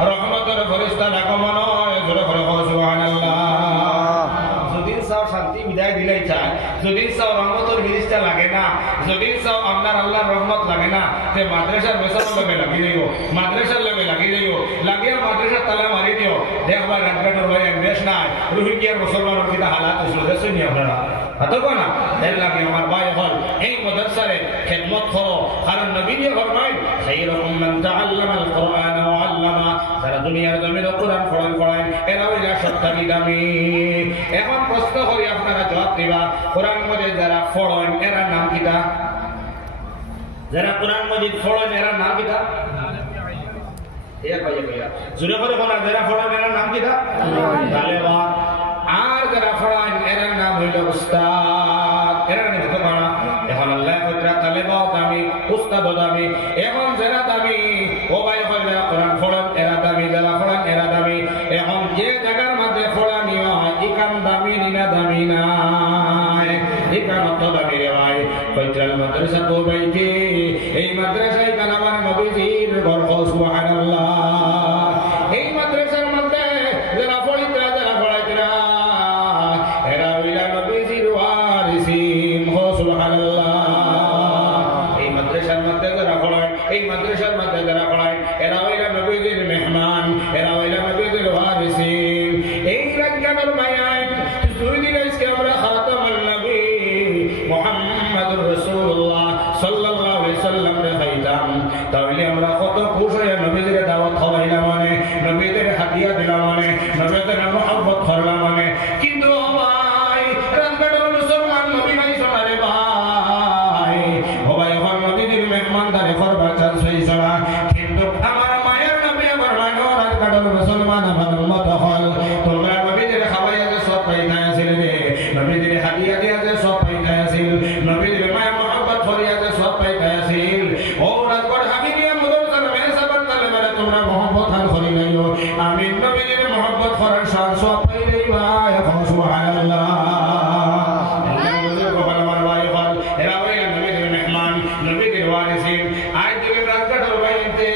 রহমতের ফেরেশতারা আগমন হয় জোরে করে হোক সুবহানাল্লাহ যদি সাও শান্তি বিদায় দিলেই চায় যদি সাও রহমতের ফেরেশতা লাগে না যদি সাও আপনার আল্লাহর রহমত লাগে না তে মাদ্রাসার মেসাল লগে লাগি যাইও মাদ্রাসার লগে লাগি যাইও লাগিয়া মাদ্রাসার তালা মারি দিও দেখবা রাতগাটর ভাই এক দেশ নাই রোহিঙ্গিয়ার মুসলমানের কিনা হালাত হইছিল দেখছেন আপনারা অতঃপর না এর লাগে আমার ভাই হল এই মাদ্রাসারে খেদমত করো কারণ নবী দিয়ে ফরমায় খায়রুকুম মান তাআল্লামাল কুরআন ওয়া আল্লামা যারা দুনিয়ার জমিনে কোরআন পড়ায় এরা হইলা সবথেকে দামি এখন প্রশ্ন করি আপনারা জবাব দিবা কোরআন মধ্যে যারা পড়েন এরা নাম কিটা যারা কোরআন মজিদ পড়েন এরা নাম কিটা জুড়ে করে বলা যারা পড়েন এরা নাম কিটা তালেবা আর যারা পড়েন এরা নাম হইল উস্তাদ এরা নাম হতে পারা এখন আল্লাহ কইরা তালেবা দামি উস্তাদ দামি এখন যারা দামি ও ভাই যারা কোরআন পড়েন এরা দামি যারা পড়েন এরা দামি এখন যে জায়গার মধ্যে পড়ানি হয় ইকাম দামি না দামি না ইকাম তো দামি রে ভাই কইরা মাদ্রাসা তো বাইতে এই মাদ্রাসায় কালামার নবীজির ঘর সুবহানাল্লাহ এই মাদ্রাসার মধ্যে যারা পড়িতরা যারা পড়াইতরা এরা হইলা নবীজির ওয়ারিসিন সুবহানাল্লাহ এই মাদ্রাসার মধ্যে যারা পড়ায় এই মাদ্রাসার মধ্যে যারা পড়ায় এরা হইলা নবীজির মেহমান এরা হইলা নবীজির ওয়ারিসিন এই রাজগানোর মায়ায় দুই দিন আজকে আমরা খাতামুল নবী মুহাম্মদুর রাসূলুল্লাহ সাল্লাল্লাহু আলাইহি সাল্লাম রে খাইতাম তাহলে আমরা কত খুশি হয়ে নবীদের দাওয়াত খাওয়াইলাম মানে নবীদের হাদিয়া দিলাম মানে নবীদের মহব্বত করলাম মানে কিন্তু ভাই রাজগানোর মুসলমান নবী নাই সোনারে ভাই ও ভাই এখন নবীদের মেহমানদারি করবার চান্স হইছে না কিন্তু আমার মায়ের নবী আমার মানো রাজগানোর মুসলমান আমার উম্মত হল তোমরা নবীদের খাওয়াইয়া যে সব পাইতা আছিল রে নবীদের হাদিয়া দিয়া যে সব পাইতা আছিল নবীদের মায়ের মহব্বত করিয়া যে সব পাইতা আছিল ও রাজগড় হাকিমিয়া মুদরসার মেহসাবার তালে মানে তোমরা মহব্বত হাল করি নাইও আমি নবীদের মহব্বত করার শান সব পাইলেই ভাই এখন সুবহানাল্লাহ আল্লাহ বুঝে গোপাল আমার ভাই হল এরা ভাই নবীদের মেহমান নবীদের ওয়ারিসিন আজ দিকে রাজগড় বাইতে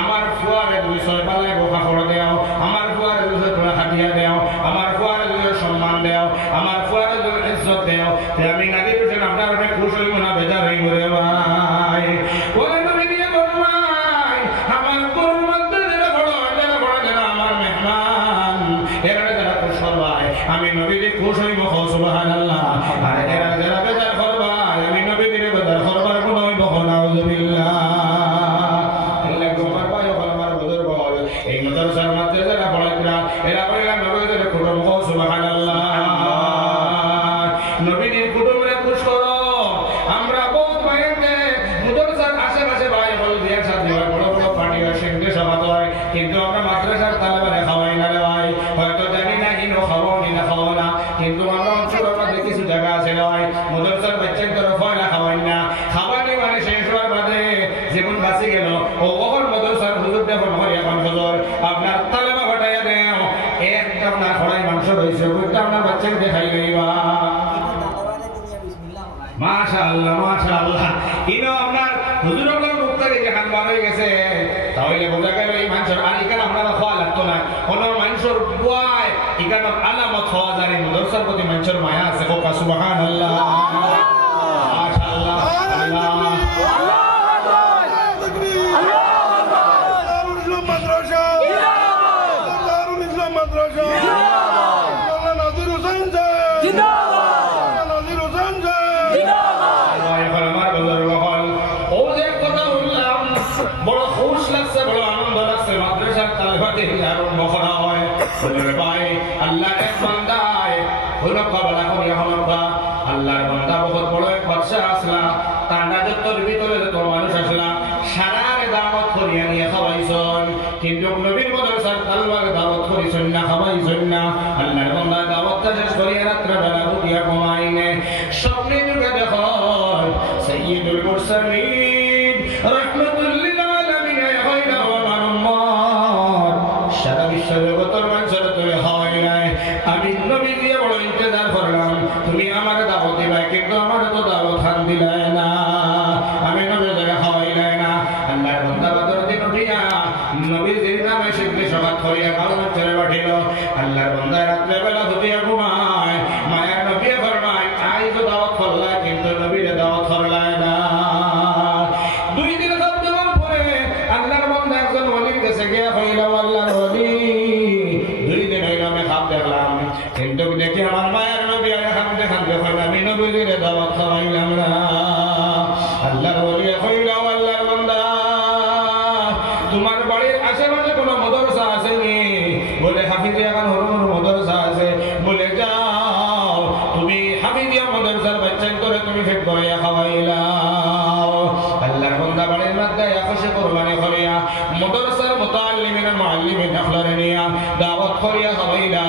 আমার ফুয়ারে দুই ছয় পালায় বোকা করে দাও আমার ফুয়ারে দুই ছয় হাদিয়া দাও আমার ফুয়ারে দুই সম্মান দাও আমার ফুয়ারে দুই ইজ্জত দাও তে আমি নাকি বুঝেন আপনার অনেক খুশি হইব না বেজার হইব রে ভাই ওরে নবী দিয়ে ফরমাই আমার কোন মধ্যে যারা বড় যারা আমার মেহমান এরা যারা খুশ হবাই আমি নবী দিয়ে খুশ হইব সুবহানাল্লাহ আর এরা যারা বেজার করবাই আমি নবী দিয়ে বেজার করবার কোন হইব নাউযুবিল্লাহ এই মাদ্রাসার মধ্যে যারা পড়াইতরা এরা কইলা নবীদের কুটুম সুবহানাল্লাহ নবীদের কুটুমরে খুশ করো আমরা বহুত ভাইকে মাদ্রাসার আশেপাশে ভাই বল দিয়ে সাথে বড় বড় পার্টি হয় সেন্টে সভা হয় কিন্তু আমরা মাদ্রাসার তালেবারে খাওয়াই না রে ভাই হয়তো জানি না ইনো খাওয়াও না খাওয়াও না কিন্তু আমরা অঞ্চলের মধ্যে কিছু জায়গা আছে রে ভাই মাদ্রাসার বাচ্চাদের তরফ না খাওয়াই না খাওয়ানি মানে শেষ হওয়ার বাদে যেমন বাঁচি গেল ও ওর মাদ্রাসার হুজুর দেখুন হয় এখন হুজুর আপনার তালেবা ঘটাইয়া দেও একটা আপনার খড়াই মাংস রয়েছে ওইটা আপনার বাচ্চাকে দেখাই গইবা মাশাআল্লাহ মাশাআল্লাহ ইনো আপনার হুজুরের মুখ থেকে যখন বার হয়ে গেছে তাহলে বোঝা গেল এই মানুষের আর এখানে আপনারা খাওয়া লাগতো না কোনো মানুষের বুয়ায় এখানে আলামত হওয়া যায় মাদ্রাসার প্রতি মানুষের মায়া আছে হোক সুবহানাল্লাহ মাশাআল্লাহ আল্লাহ বড় খুশ লাগছে বড় আনন্দ লাগছে মাদ্রাসার তালেবাতে আরম্ভ করা হয় ভাই আল্লাহ এক বান্দায় হলকা বলা করি হলকা আল্লাহর বান্দা বহুত বড় এক বাদশা আসলা তার রাজত্বের ভিতরে যত মানুষ আসলা সারারে দাওয়াত করিয়া নিয়ে খাওয়াইছন কিন্তু নবীর মাদ্রাসার তালবার দাওয়াত করিছন না খাওয়াইছন না আল্লাহর বান্দা দাওয়াতটা শেষ করিয়া রাত্রে বেলা উঠিয়া ঘুমাইনে স্বপ্নে যুগে দেখো সাইয়্যিদুল মুরসালিন রাহমাতুল লিল আলামিন হইলা আমার উম্মত সারা বিশ্ব জগতের মানুষের তুমি হয় নাই আমি নবী দিয়ে বড় ইন্তজার করলাম তুমি আমার দাওয়াত দিবাই কিন্তু আমার তো দাওয়াত খান দিলাই না আমি নবীর জায়গা খাওয়াইলাই না আল্লাহর বান্দা বাদর দিন উঠিয়া নবীর দিন নামে শিখলে সকাল করিয়া কারণ ছেড়ে পাঠিল আল্লাহর বান্দা রাত্রে বেলা ধুতিয়া ঘুমায় মায়ের নবী ফরমায় আই তো দাওয়াত করলা কিন্তু নবীর দাওয়াত করলাই না দুই দিন সব জবান পরে আল্লাহর বান্দা একজন ওলির কাছে গিয়া হইল আল্লাহর ওলি দুই দিন হইল আমি খাপ দেখলাম কিন্তু দেখি আমার মায়ের নবী খানতে খানতে হইল আমি নবীর দাওয়াত খাওয়াইলাম না আল্লাহর ওলি হইল আল্লাহর বান্দা তোমার বাড়ির আশেপাশে কোনো মাদ্রাসা আছে নি বলে হাফিজিয়া খান হরুর মাদ্রাসা আছে বলে যাও তুমি হাফিজিয়া মাদ্রাসার বাচ্চাকে করে তুমি ফিট করিয়া খাওয়াইলাও আল্লাহর বান্দা বাড়ির মধ্যে খুশি কুরবানি করিয়া মাদ্রাসার মুতাআল্লিমিন মুআল্লিমিন আখলারে নিয়া দাওয়াত করিয়া খাওয়াইলা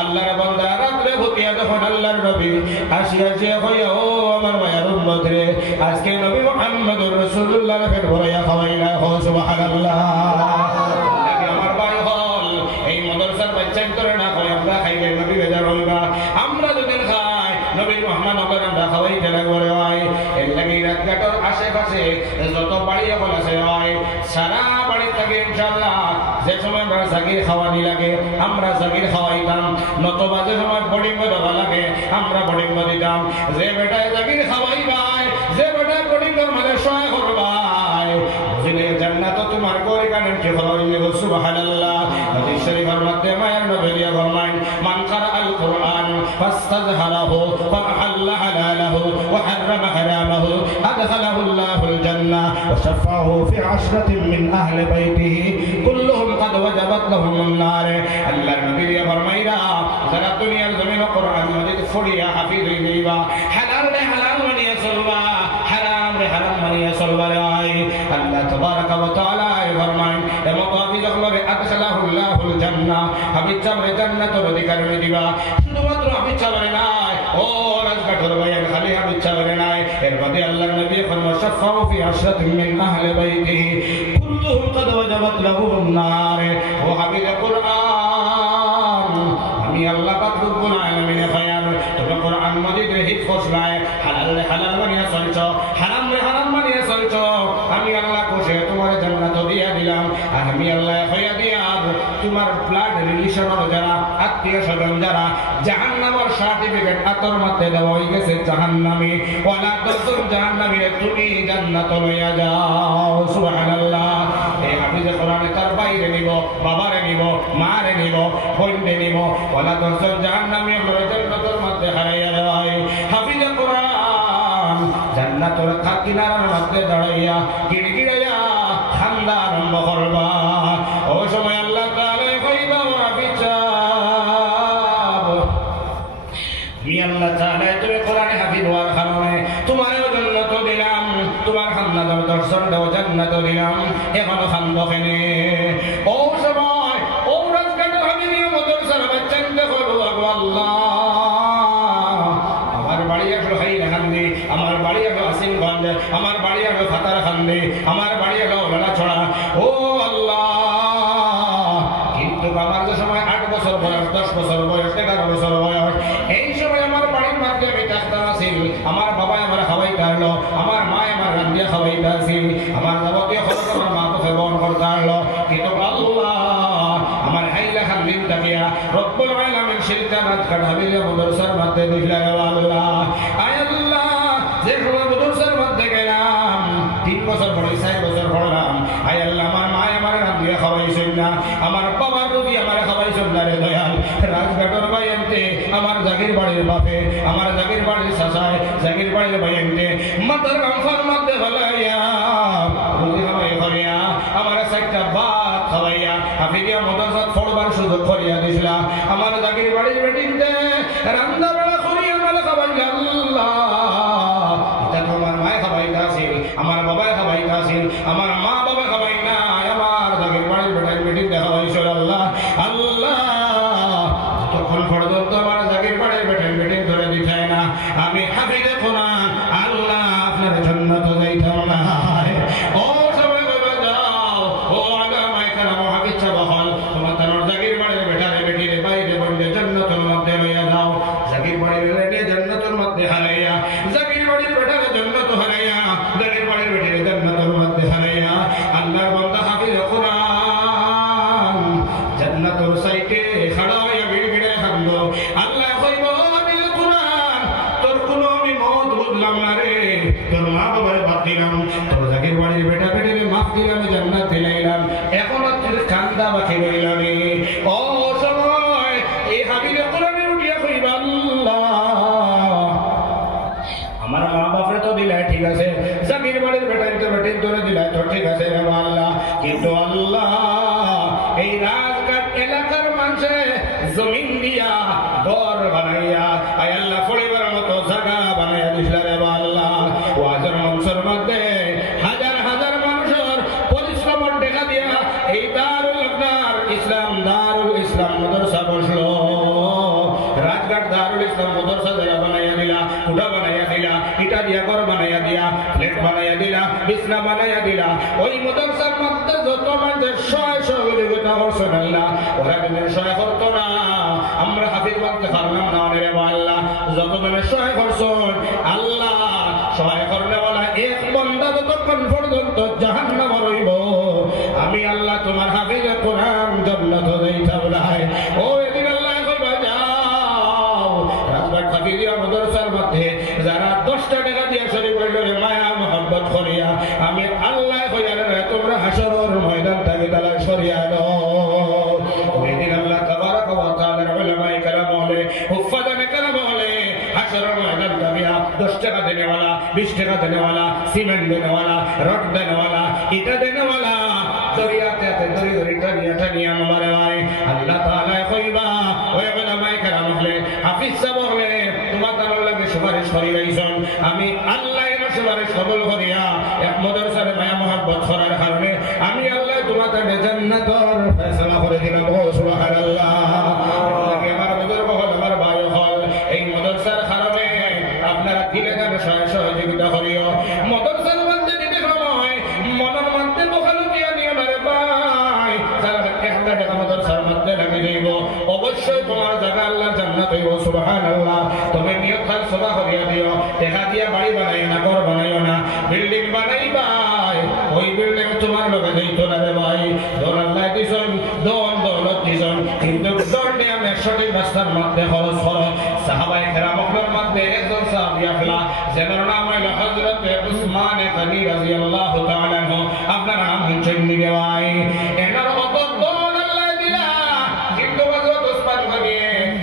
আল্লাহর বান্দা রাত্রে ভুতিয়া যখন আল্লাহর নবী আসিয়া যে হইয়া ও আমার মায়ের উম্মত রে আজকে নবী মুহাম্মদুর রাসূলুল্লাহ ফিট করিয়া খাওয়াইলা ও সুবহানাল্লাহ আমার ভাই হল এই মাদ্রাসার বাচ্চাকে করে না করে আমরা খাইলে নবী বেজার হইবা আমরা যদি খাই নবী মুহাম্মদ আমরা খাওয়াইতে লাগবে হয় এর লাগি রাতঘাটের আশেপাশে যত বাড়ি এখন আছে হয় সারা বাড়ি থেকে ইনশাআল্লাহ যে সময় আমরা জাগির খাওয়ানি লাগে আমরা জাগির খাওয়াইতাম নতবা যে সময় বোর্ডিং দেওয়া লাগে আমরা বোর্ডিং দিতাম যে বেটায় জাগির খাওয়াইবাই যে বেটায় বোর্ডিং এর মধ্যে সহায় করবাই বুঝলে জান্নাত তোমার করে কারণ কি হইলে সুবহানাল্লাহ হাদিস শরীফের মধ্যে মায়ের নবী দিয়া ফরমায় মান কারা আল কুরআন ফাস্তাযহারাহু ফাহাল্লা হালালাহু ওয়া হাররামা হারামাহু আদখালাহু আল্লাহুল জান্নাহ ওয়া শাফাআহু ফি আশরাতিন মিন আহলি বাইতিহি কুল্লুহুম قد وجبت لهم النار আল্লাহর নবী দিয়া ফরমাইরা যারা দুনিয়ার জমিনে কোরআন মাজিদ পড়িয়া হাফিজ হই যাইবা হালাল রে হালাল মানিয়া চলবা হারাম রে হারাম মানিয়া চলবা রে আল্লাহ তাবারাক ওয়া তাআলা ফরমায় এমন হাফিজ হলে আদখালাহু আল্লাহুল জান্নাহ হাফিজ চাবরে জান্নাতের অধিকার দিবা শুধুমাত্র হাফিজ চাবরে নাই ও রাজঘাটের বয়ান খালি হাফিজ চাবরে নাই এর মধ্যে আল্লাহর নবী ফরমায় শাফাউ ফি আশরাতিন মিন আহলি বাইতিহি কুল্লুহুম قد وجبت لهم النار ও হাফিজ কুরআন আমি আল্লাহ পাক রব্বুল আলামিন খায়াল তুমি কোরআন মাজিদ রে হিফজ করছায় হালাল রে হালাল মানিয়া চলছো হারাম রে হারাম মানিয়া চলছো আমি আল্লাহ কোশে তোমার জান্নাত দিয়া দিলাম আর আমি আল্লাহ খায়া দিয়া তোমার ব্লাড রিলেশনের যারা আত্মীয় স্বজন যারা জাহান্নামের সার্টিফিকেট আতর মধ্যে দেওয়া হয়ে গেছে জাহান্নামী ওয়ালা তসুর জাহান্নামী তুমি জান্নাত লইয়া যাও সুবহানাল্লাহ এই হাফিজ কোরআনে তার বাইরে নিব বাবারে নিব মারে নিব বোনরে নিব ওয়ালা তসুর জাহান্নামী আমরা জান্নাতের মধ্যে হারাইয়া দেওয়াই হাফিজ কোরআন জান্নাতের কিনারার মধ্যে দাঁড়াইয়া গিড়গিড়াইয়া ঠান্ডা আরম্ভ করবা ওই সময় আল্লাহ তাআলা কইবা হাফিজ আল্লাহ তাআলা তুমি কোরআনে হাফিজ হওয়ার কারণে তোমার জান্নাত দিলাম তোমার খান্নাদার দর্শন দাও জান্নাত দিলাম এখনো খান্দ কেনে ও সময় ও রাজঘাটের হাবিবি মাদ্রাসার বাচ্চাকে বলো আল্লাহ আমার বাড়ি আসলো হাইলাকান্দি আমার বাড়ি আসলো আসিমগঞ্জ আমার বাড়ি আসলো ফাতারকান্দি আমার বাড়ি আসলো লালাছড়া ও আল্লাহ কিন্তু আমার যে সময় 8 বছর বয়স 10 বছর বয়স 11 বছর বয়স এই সময় আমার বাড়ির মধ্যে আমি ডাক্তার আছি আমার বাবা আমার খাওয়াই পারলো আমার মা আমার রান্দিয়া খাওয়াই পারছিল আমার যাবতীয় খরচ আমার মা তো বহন করতে পারলো কিন্তু আল্লাহ আমার হাইলাকান্দির দাবিয়া রব্বুল আলামিন শিরকা রাজঘাট হাবিলিয়া মাদ্রাসার মধ্যে দিলা আল্লাহ আয় আল্লাহ যে সময় মাদ্রাসার মধ্যে গেলাম 3 বছর পরে 4 বছর পড়লাম আয় আল্লাহ আমার মা আমার রান্দিয়া খাওয়াইছিল না আমার বাবার রবি আমার খাওয়াইছিল না রে দয়াল রাজঘাটের বাইতে আমার জাগির বাড়ির বাপে আমার জাগির বাড়ির চাচায় জাগির বাড়ির বাইতে মাতার গামছার মধ্যে ফেলাইয়া রুটি খাওয়াই করিয়া আমার 4টা ভাত খাওয়াইয়া হাফিজিয়া মাদ্রাসাত পড়বার সুযোগ করিয়া দিছিলা আমার জাগির বাড়ির বেটিতে রান্না বেলা করিয়া মালা খাওয়াইলা আল্লাহ এটা তোমার মায়ে খাওয়াইতা আছিল আমার বাবাই খাওয়াইতা আছিল আমার মা বাবা খাওয়াই না আমার জাগির বাড়ির বেটার বেটিতে খাওয়াইছিল আল্লাহ আল্লাহ তখন পর্যন্ত আমার জাগির বাড়ির বেটার বেটির ধরে দিতাই না আমি হাফিজে কোরআন আল্লাহ আপনার জান্নাত যাইতাম না ও সবাই বলে যাও ও আলামায়ে কেরাম হাফিজ সাহেব হল তোমার জাগির বাড়ির বেটার বেটির বাইরে বন্ধে জান্নাতের মধ্যে লইয়া যাও জাগির আমার মা বাপরে তো দিলাই ঠিক আছে, জামির বাড়ির বেটাইন তোরে দিলাই তো ঠিক আছে রে আল্লাহ, কিন্তু আল্লাহ এই রাজঘাট এলাকার মানুষে জমিন দিয়া ঘর বানাইয়া আয় আল্লাহ পরিবার মতো জায়গা বানাইয়া দিছিল রে আল্লাহ। ওয়াজের মঞ্চের মধ্যে হাজার হাজার মানুষের পরিশ্রমের দেখা দিয়া এই দারুল ইসলাম মাদ্রাসা বসলো। রাজঘাট দারুল ইসলাম মাদ্রাসা যারা বানাইয়া দিলা, কুড়া বানাইয়া দিলা, ইটা দিয়া ঘর বানাইয়া দিয়া, প্লেট বানাইয়া দিলা, বিছনা বানাইয়া দিলা, ওই মাদ্রাসার মধ্যে যত মানুষের সহযোগিতা করছেন আল্লাহ, ওরা কিন্তু সহায় করতো না, আমরা হাফিজ বানতে পারলাম না রে আল্লাহ। যত জনের সহায় করছেন আল্লাহ, সহায় করলে বলা এক বন্দা যতক্ষণ পর্যন্ত জাহান্নাম রইব, আমি আল্লাহ তোমার হাফিজে কোরআন জান্নাত যাইতাম না। ও এদিন আল্লাহ কইবা যাও রাজবাট হাফিজিয়া মাদ্রাসার মধ্যে যারা 10টা টাকা দিয়া শরীফ হইল রে মায়া মোহাম্মত করিয়া, আমি আল্লাহ কইয়া রে তোমরা হাসরের ময়দান থেকে তালা সরিয়া দাও। এদিন আল্লাহ তাবারাক ওয়া তাআলার উলামায়ে কেরাম বলে, হুফাজানে কেরাম বলে, হাসরের ময়দান দাবিয়া 10 টাকা দেনেওয়ালা, 20 টাকা দেনেওয়ালা, সিমেন্ট দেনেওয়ালা, রড দেনেওয়ালা, ইটা দেনেওয়ালা দরিয়াতে টানিয়া মারে ভাই আল্লাহ তাআলা কইবা, ওই উলামায়ে কেরাম বলে, হাফিজ সাহেব বলে, তোমাদের লাগে সুপারিশ করি রাইছেন, আমি আল্লাহ এর সুপারিশ কবুল করিয়া এক মাদ্রাসার মায়া মোহাম্মত করার কারণে আমি আল্লাহ তোমাদের জান্নাতের ফয়সালা করে দিলাম। সুবহানাল্লাহ। আমার বুজুর্গ হল, আমার ভাই হল, এই মাদ্রাসার কারণে আপনারা দিলে যেন সহযোগিতা করিও। মাদ্রাসার মধ্যে দিতে সময় মনের মধ্যে বখালো দিয়া নিও না রে ভাই, যারা 1 টাকা মাদ্রাসার মধ্যে লাগে যাইব, অবশ্যই তোমার জায়গা আল্লাহ জান্নাত হইব। সুবহানাল্লাহ। তুমি নিয়ত খাল সভা করিয়া দিও, টাকা দিয়া বাড়ি বানাই না, ঘর বানাইও না, বিল্ডিং বানাইবা, ওই বিল্ডিং তোমার লগে যাইতো না রে ভাই। ধর আল্লাহ দিছন, ধন দৌলত দিছন, কিন্তু দণ্ডে আমি সঠিক রাস্তার মধ্যে খরচ করো। সাহাবায়ে কেরামের মধ্যে একজন সাহাবী আফলা, যার নাম হইল হযরত উসমান গনি রাদিয়াল্লাহু তাআলা আনহু। আপনার নাম শুনছেন নি ভাই? এনার কত দন আল্লাহ দিলা, কিন্তু হযরত উসমান গনি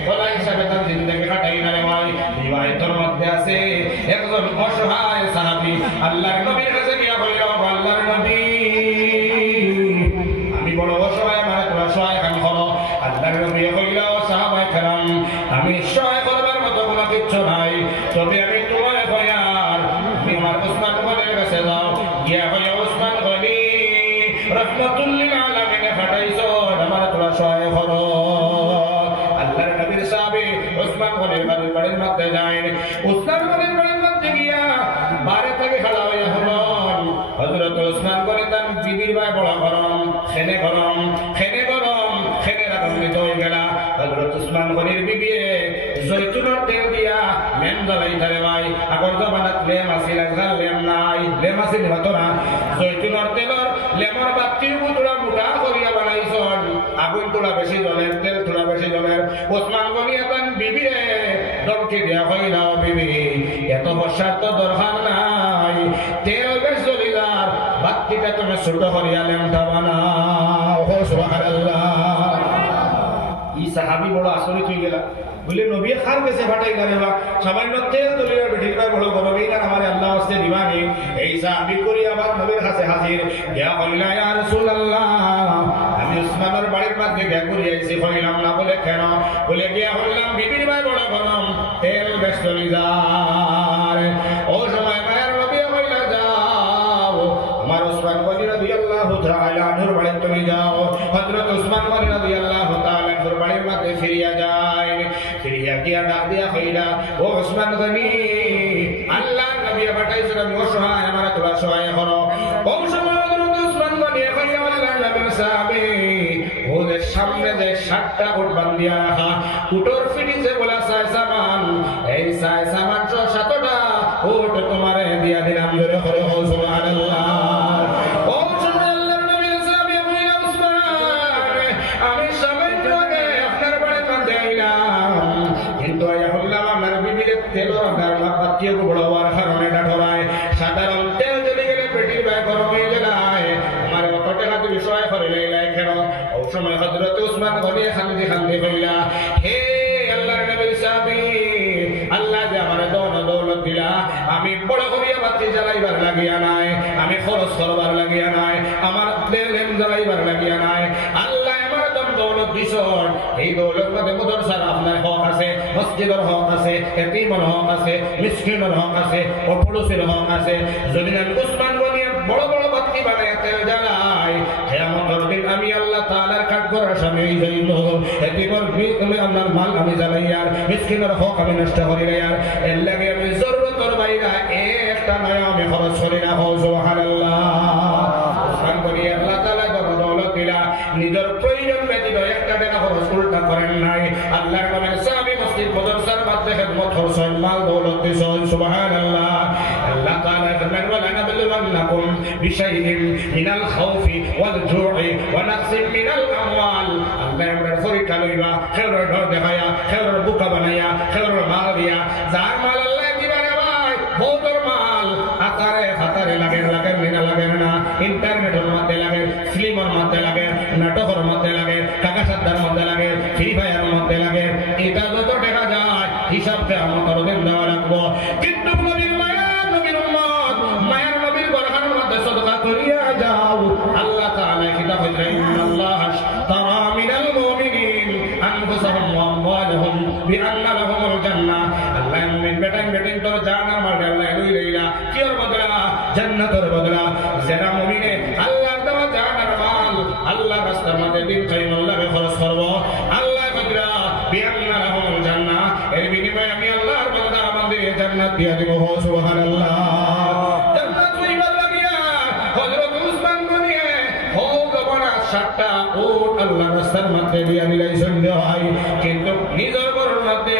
বলা হিসাবে তার জিন্দেগি কাটাই না রে ভাই। রিওয়ায়াতের মধ্যে আছে একজন অসহায় সাহাবী আল্লাহর নবীর কাছে গিয়া বলল, আল্লাহর নবী আমি বড় অসহায়, মানে তোমরা সহায় কাম করো। আল্লাহর নবী কইল, সাহাবায়ে কেরাম আমি সহায় করবার মতো কোনো কিছু নাই, তবে আমি তোমার কয়ার তুমি আমার উসমান গনির কাছে যাও, গিয়া কইয়া উসমান গনি রাহমাতুল লিল আলামিন ফাটাইছো, আমার তোমরা সহায় করো। আল্লাহর নবীর সাহাবী উসমান গনির বাড়ির মধ্যে যায়, উসমান গনির বাড়ির মধ্যে গিয়া বারে থেকে খাড়া হইয়া হলেন। হযরত উসমান গনি তার বিবির ভাই বড় গরম, খেনে গরম, খেনে রাগান্বিত হয়ে গেলা। হযরত উসমান গনির বিবি জৈতুনের তেল দিয়া লেম জ্বালাইতারে ভাই। আগর জমানাত লেম আছিল, আজকাল লেম নাই। লেম আছিল না, জৈতুনের তেলর লেমর বাতি তোরা মোটা করিয়া বানাইছন, আগুন তোলা বেশি জ্বলের, তেল তোলা বেশি জ্বলের। উসমান গনি এখন বিবিরে দমকি দিয়া কইলা, বিবি এত বর্ষার তো দরকার নাই, তেল বেশ জ্বলিলার, বাতিটা তুমি ছোট করিয়া লেমটা বানাও। সুবহানাল্লাহ। ই সাহাবী বড় আচরিত হয়ে গেলা, বলে নবী খার কাছে ফাটাইলা রে বা, সামান্য তেল তুলিয়া বেঠির ভাই বড় গরম, এই আমার আল্লাহ হস্তে দিবানি। এই সাহাবী করি আবার নবীর কাছে হাজির, ইয়া কইলা, ইয়া রাসূলুল্লাহ আমি উসমানের বাড়ির মধ্যে গিয়া করি আইছি। কইলাম না, বলে কেন? বলে গিয়া হইলাম বিবির ভাই বড় গরম, তেল বেশ চলি যায়। ও সময় মায়ের নবী কইলা, যাও আমার উসমান গনি রাদিয়াল্লাহু তাআলা আনহুর বাড়িতে তুমি যাও। হযরত উসমান গনি রাদিয়াল্লাহু তাআলা আনহুর বাড়ির মধ্যে ফিরিয়া যায়, ফিরিয়া গিয়া ডাক দিয়া কইলা, ও উসমান গনি আল্লাহর নবী পাঠাইছেন, আমি অসহায়, আমার তোমরা সহায় করো। ও সময় হযরত উসমান গনি কইলা, আল্লাহর নবীর সাহাবী ওদের সামনে যে 7টা উট বান্ধিয়া রাখা, উটর ফিনিসে বলা সায় সামান, এই সায় সামান 7টা উট তোমারে দিয়া দিলাম। জোরে করে হো সুবহানাল্লাহ। ও সময় আল্লাহর নবীর সাহাবী কইলা, উসমান আমি সামনে আগে আপনার বাড়িতে যাইলাম, কিন্তু আয়া হল্লা আমার বিবির তেল আর বাতিও বড় হওয়ার কারণে ডাঠরায়, সাধারণ তেল চলে গেলে পেটির ভাই গরম হয়ে যায়, আমার কত টাকা তুমি সহায় করে লইলাই কেন? ও সময় হযরত উসমান গনি খান্দি কইলা, হে আল্লাহর নবীর সাহাবী, আল্লাহ যে আমার দৌলত দিলা, আমি বড় করিয়া বাতি জ্বালাইবার লাগিয়া নাই, আমি খরচ করবার লাগিয়া নাই, আমার লেম জ্বালাইবার লাগিয়া নাই। আল্লাহ আমার দম দৌলত দিছন, এই দৌলত মধ্যে মাদ্রাসার আপনার হক আছে, মসজিদের হক আছে, এতিমের হক আছে, মিসকিনের হক আছে, অপড়শির হক আছে। যদি আমি উসমান বনিয়া বড় বড় বাতি বানাইতে জ্বালাই, কিয়ামতের দিন আমি আল্লাহ তাআলার কাঠগড়ার সামনে যাইব। এতিমের আমার মাল আমি জ্বালাই আর মিসকিনের হক আমি নষ্ট করি না, আর এর লাগে আমি জরুরতের বাইরে একটা নয় আমি খরচ করি না। সুবহানাল্লাহ। উসমান বনি আল্লাহ তাআলা দৌলত দিলা, নিজের প্রয়োজন ব্যতীত একটা টাকা খরচ উল্টা করেন নাই। আল্লাহর নামে সাহাবী মসজিদ মাদ্রাসার মধ্যে খেদমত করছেন, মাল দৌলত দিছেন। সুবহানাল্লাহ। আল্লাহ তাআলা ফরমান ওয়ালা নাবলুওয়ান্নাকুম বিশাইইন মিনাল খাউফি ওয়াল জু'i ওয়া নাকসিন মিনাল আমওয়াল। আল্লাহ আমরা পরীক্ষা লইবা, খেরর ডর দেখায়া, খেরর বুকা বানায়া, খেরর মাল দিয়া, যার মাল আল্লাহ দিবা রে ভাই, বহুতর মাল আকারে হাতারে লাগে না লাগে না, ইন্টারনেটের মধ্যে লাগে, ফিল্মের মধ্যে লাগে, নাটকের মধ্যে লাগে, কাকা সাদ্দার মধ্যে লাগে, ফ্রি ফায়ারের মধ্যে লাগে। এটা যত দেখা যায় হিসাবটা আমার দিন দেওয়া রাখবো। কিন্তু নবীর মায়া, নবীর উম্মত, মায়ার নবীর বরখানের মধ্যে সদকা করিয়া যাও। আল্লাহ তাআলা কিতাব হইছে ইন্নাল্লাহ আশতারা মিনাল মুমিনিন আনফুসাহুম ওয়া আমওয়ালাহুম বিআন্না লাহুমুল জান্নাহ। আল্লাহ মুমিন বেটিন তোর জান আমার আল্লাহ লই লইলা কির বদলা জান্নাতের বদলা। যারা মুমিনে আল্লাহর দেওয়া জান আর মাল আল্লাহর রাস্তার মধ্যে দিন কাইমুল্লাহে খরচ করব, আল্লাহ বদলা বিআন্না লাহুমুল জান্নাহ, এর বিনিময়ে আমি আল্লাহর বান্দা আমাদের জান্নাত দিয়া দেব। সুবহানাল্লাহ। জান্নাত পাইবার লাগিয়া হযরত উসমান গনি সাতটা উট আল্লাহর রাস্তার মধ্যে দিয়া মিলাইছেন ভাই, কিন্তু নিজের ঘরের মধ্যে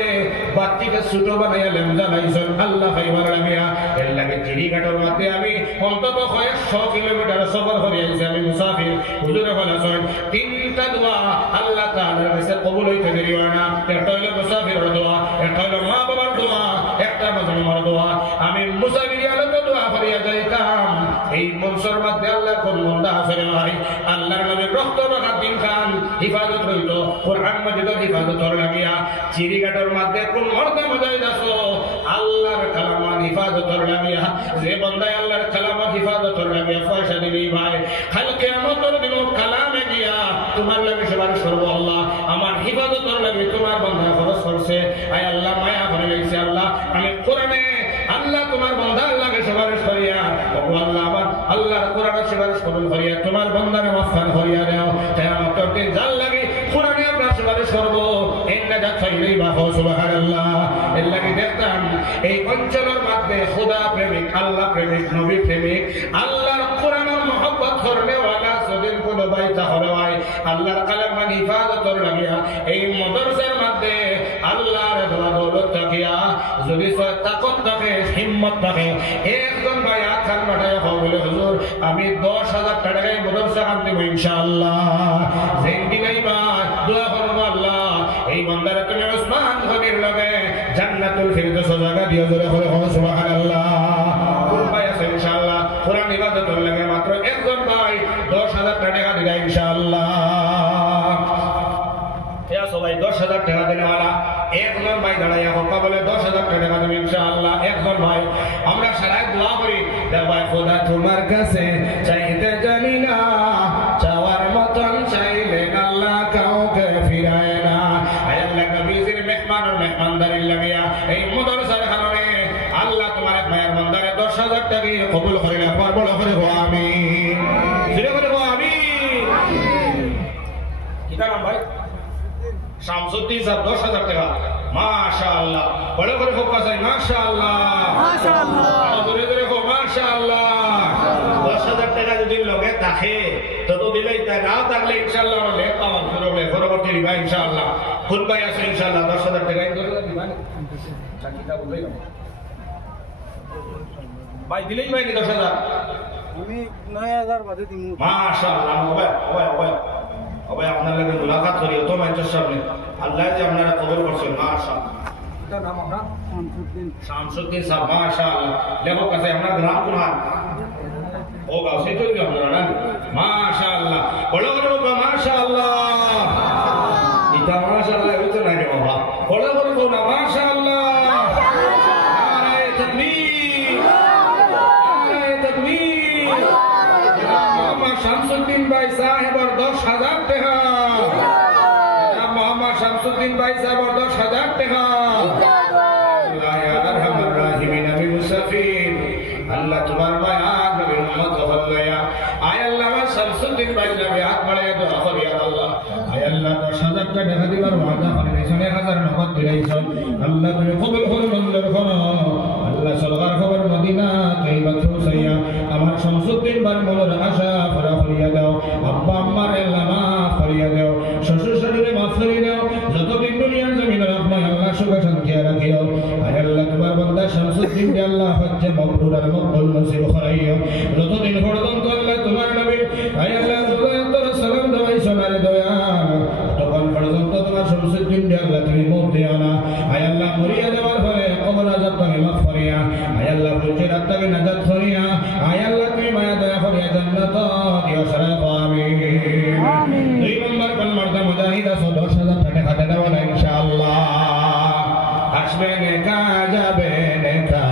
বাতিকে ছোট বানাইয়া লেমজা লাইছেন আল্লাহ খাইবার লাগিয়া। এর লাগে চিড়িঘাটের মধ্যে আমি অন্তত 100 কিলোমিটার সফর করে আইছি, আমি মুসাফির। হুজুরে বলেছেন তিনটা দোয়া আল্লাহ তাআলার কাছে কবুল হইতে দেরি হয় না। একটা হলো মুসাফিরের দোয়া, একটা হলো মা বাবার দোয়া, একটা মাজলুমের দোয়া। আমি মুসাফির আলোকে দোয়া করিয়া যাইতাম, এই মনসর মধ্যে আল্লাহ কোন বান্দা আছে রে ভাই, আল্লাহর নবীর রক্ত বাঁকা দিন খান হিফাজত হইত, কোরআন মাজিদের হিফাজতর লাগিয়া। চিড়িঘাটের মধ্যে কোন মর্দে মজাই দাসো আল্লাহর কালামান হিফাজতর লাগিয়া। যে বান্দায় আল্লাহর কালামান হিফাজতর লাগিয়া পয়সা দিবি ভাই, কাল কিয়ামতের দিন কালামে গিয়া তোমার লাগে সুপারিশ করব, আল্লাহ আমার হিফাজতর লাগে তোমার বান্দা খরচ করছে। আয় আল্লাহ মায়া করে লইছে, আল্লাহ আমি কোরআনে আল্লাহ তোমার বান্দা আল্লাহকে সুপারিশ করিয়া, আল্লাহ আমার আল্লাহর কোরআনে সুপারিশ কবুল করিয়া তোমার বান্দারে মাফ করিয়া দাও। কিয়ামতের দিন জাল লাগি কোরআনে আমরা সুপারিশ করব, এই নাজাত পাইলেই বাহ। সুবহানাল্লাহ। এর লাগি দেখতাম এই অঞ্চলের মধ্যে খোদা প্রেমিক, আল্লাহ প্রেমিক, নবী প্রেমিক, আল্লাহর কোরআনের মহব্বত করনে ওয়ালা সদিন কোন বাইতা হলো ভাই আল্লাহর কালামান হিফাজতর লাগিয়া এই মাদ্রাসার মধ্যে আল্লাহর দোয়া দৌলত থাকিয়া যদি তাকত থাকে, হিম্মত থাকে, একজন ভাই আখান বাটায় বলে হুজুর আমি 10,000 টাকায় মাদ্রাসা আনবো ইনশাআল্লাহ। যেই দিনাই বা দোয়া করব আল্লাহ এই বান্দারা তুমি উসমান গনির লগে জান্নাতুল ফিরদৌস জায়গা দিও, জোরে করে সুবহানাল্লাহ। কোন ভাই আছে ইনশাআল্লাহ কোরআন ইবাদতের লাগে মাত্র একজন ভাই 10,000 টাকা দিবা ইনশাআল্লাহ। ইয়া সবাই 10,000 টাকা দেওয়ালা একজন ভাই দাঁড়াইয়া হকা বলে 10,000 টাকা দেবে ইনশাআল্লাহ। একজন ভাই আমরা সারাই দোয়া করি, ভাই খোদা তোমার কাছে চাইতে জানি না, চাওয়ার মতন চাইলে আল্লাহ কাউকে ফিরায় না। আয় আল্লাহ নবীজির মেহমানদারি লাগিয়া এই মাদ্রাসার কারণে আল্লাহ তোমার মায়ের বান্দারে 10,000 টাকা কবুল করে না, বড় করে গো আমিন, জোরে করে গো আমিন। কি নাম ভাই? শামসুদ্দিন সাহেব 10,000 টাকা। মাশাআল্লাহ, বড় করে ফোকাস হয়। মাশাআল্লাহ, মাশাআল্লাহ, জোরে জোরে গো মাশাআল্লাহ। 10,000 টাকা যদি লগে থাকে তত দিলেই তাই, না থাকলে ইনশাআল্লাহ আমরা লেখ পাওয়ার করবে পরবর্তী দিবা ইনশাআল্লাহ। কোন ভাই আছে ইনশাআল্লাহ 10,000 টাকা দিবা চাকিটা বলেই ভাই দিলেই ভাই 10,000 আমি 9,000 বাদে দিমু। মাশাআল্লাহ। ভাই আপনার লাগে মুলাকাত করি তো মানুষের সামনে, আল্লাহ যে আপনারা কবুল করছেন। মাশাআল্লাহ। এটা নাম আপনার শামসুদ্দিন সাহেব। মাশাআল্লাহ। লেখক আছে আপনার গ্রাম কোন? ও গাঁও সেই চলবে আপনারা না? মাশাআল্লাহ, বড় বড় বাবা মাশাআল্লাহ। এটা মাশাআল্লাহ হইতো না রে বাবা, বড় বড় বাবা মাশাআল্লাহ। নারে তাকবীর। শামসুদ্দিন ভাই সাহেবর 10,000 টাকা জনাব মোহাম্মদ শামসুদ্দিন ভাই সাহেবর 10,000 টাকা আল্লাহ ইয়া আরহামার রাহিমিন আমি মুসাফির আল্লাহ তোমার মায়া নবীর উম্মত হল্লায়া আয় আল্লাহ শামসুদ্দিন ভাই নবী হাত বাড়ায়া দোয়া করি আল্লাহ আয় আল্লাহ 10,000 টাকা দিবার ওয়াদা করে দিয়েছেন 1000 নগদ দিয়েছেন আল্লাহ তুমি কবুল করুন মঞ্জুর করো আল্লাহ সরকার খবর মদিনা তৈবা পৌঁছাইয়া আমার শামসুদ্দিন ভাই মনের আশা পুরা করিয়া দাও আব্বা আম্মার আল্লাহ মাফ করিয়া দাও শ্বশুর শাশুড়ি মাফ করিয়া দাও যতদিন দুনিয়ার জমিনে আপনি আল্লাহ সুখ শান্তি রাখিও আয় আল্লাহ তোমার বান্দা শামসুদ্দিন কে আল্লাহ হজ্জে মাবরুর আর মকবুল নসিব করাইও যতদিন পর্যন্ত আল্লাহ তোমার নবী আয় আল্লাহ তোর সালাম দেওয়াই সোনার দয়াল তখন পর্যন্ত তোমার শামসুদ্দিন কে আল্লাহ তুমি মত দিও না আয় আল্লাহ মরিয়া দেওয়ার পরে কবর আযাব তুমি মাফ করিয়া আয় আল্লাহ ফুলকে রাত্তাকে নাজাত করিয়া আয় আল্লাহ তুমি মায়া দয়া করিয়া জান্নাত দিও শরফ আমিন দুই নম্বর কলমাটা মুজাহিদ 10,000 টাকা খাতে দেওয়া ইনশাআল্লাহ আসবে নেকা যাবে নেকা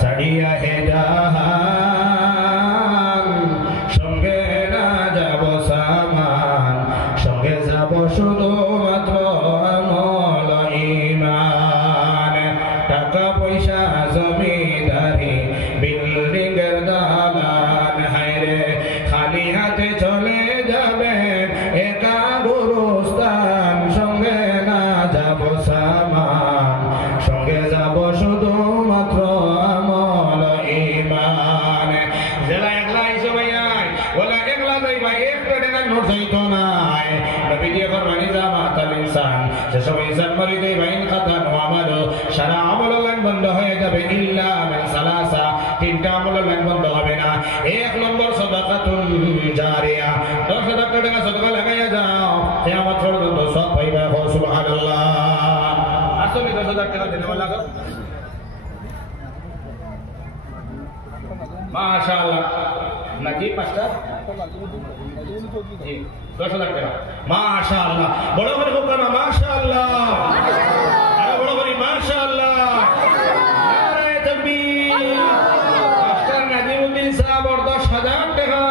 সাড়িয়া হে জাহান সঙ্গে না যাব সামান সঙ্গে যাব শুধু মাত্র আমল ঈমান টাকা পয়সা জমিদারি বিল্ডিং এর দালান হায়রে খালি হাতে চলে যাবে একা গুরুস্থান সঙ্গে না যাব সামান সঙ্গে যাব শুধু মাত্র আমল ঈমান জেলা একলা হিসেবে আয় ওলা একলা যাইবা একটা টাকা নোট হইতো নাই নবী দিয়ে ফরমানি জামাতাল ইনসান যে সব ইনসান মরিদে বাইন খাতান ওয়া আমাল সারা আমল লাইন বন্ধ হয়ে যাবে ইল্লা মিন সালাসা তিনটা আমল লাইন বন্ধ হবে না এক নম্বর সাদাকাতুন জারিয়া 10,000 টাকা সাদকা লাগাইয়া যাও কিয়ামত পর্যন্ত সব পাইবা সুবহানাল্লাহ আসলে 10,000 টাকা দেওয়া লাগা মাশাআল্লাহ নাকি পাঁচটা 10,000 টাকা মাশাআল্লাহ বড় করে হোক না মাশাআল্লাহ আরে বড় করে মাশাআল্লাহ নারে তাকবীর মাস্টার নাজিমউদ্দিন সাহেব 10,000 টাকা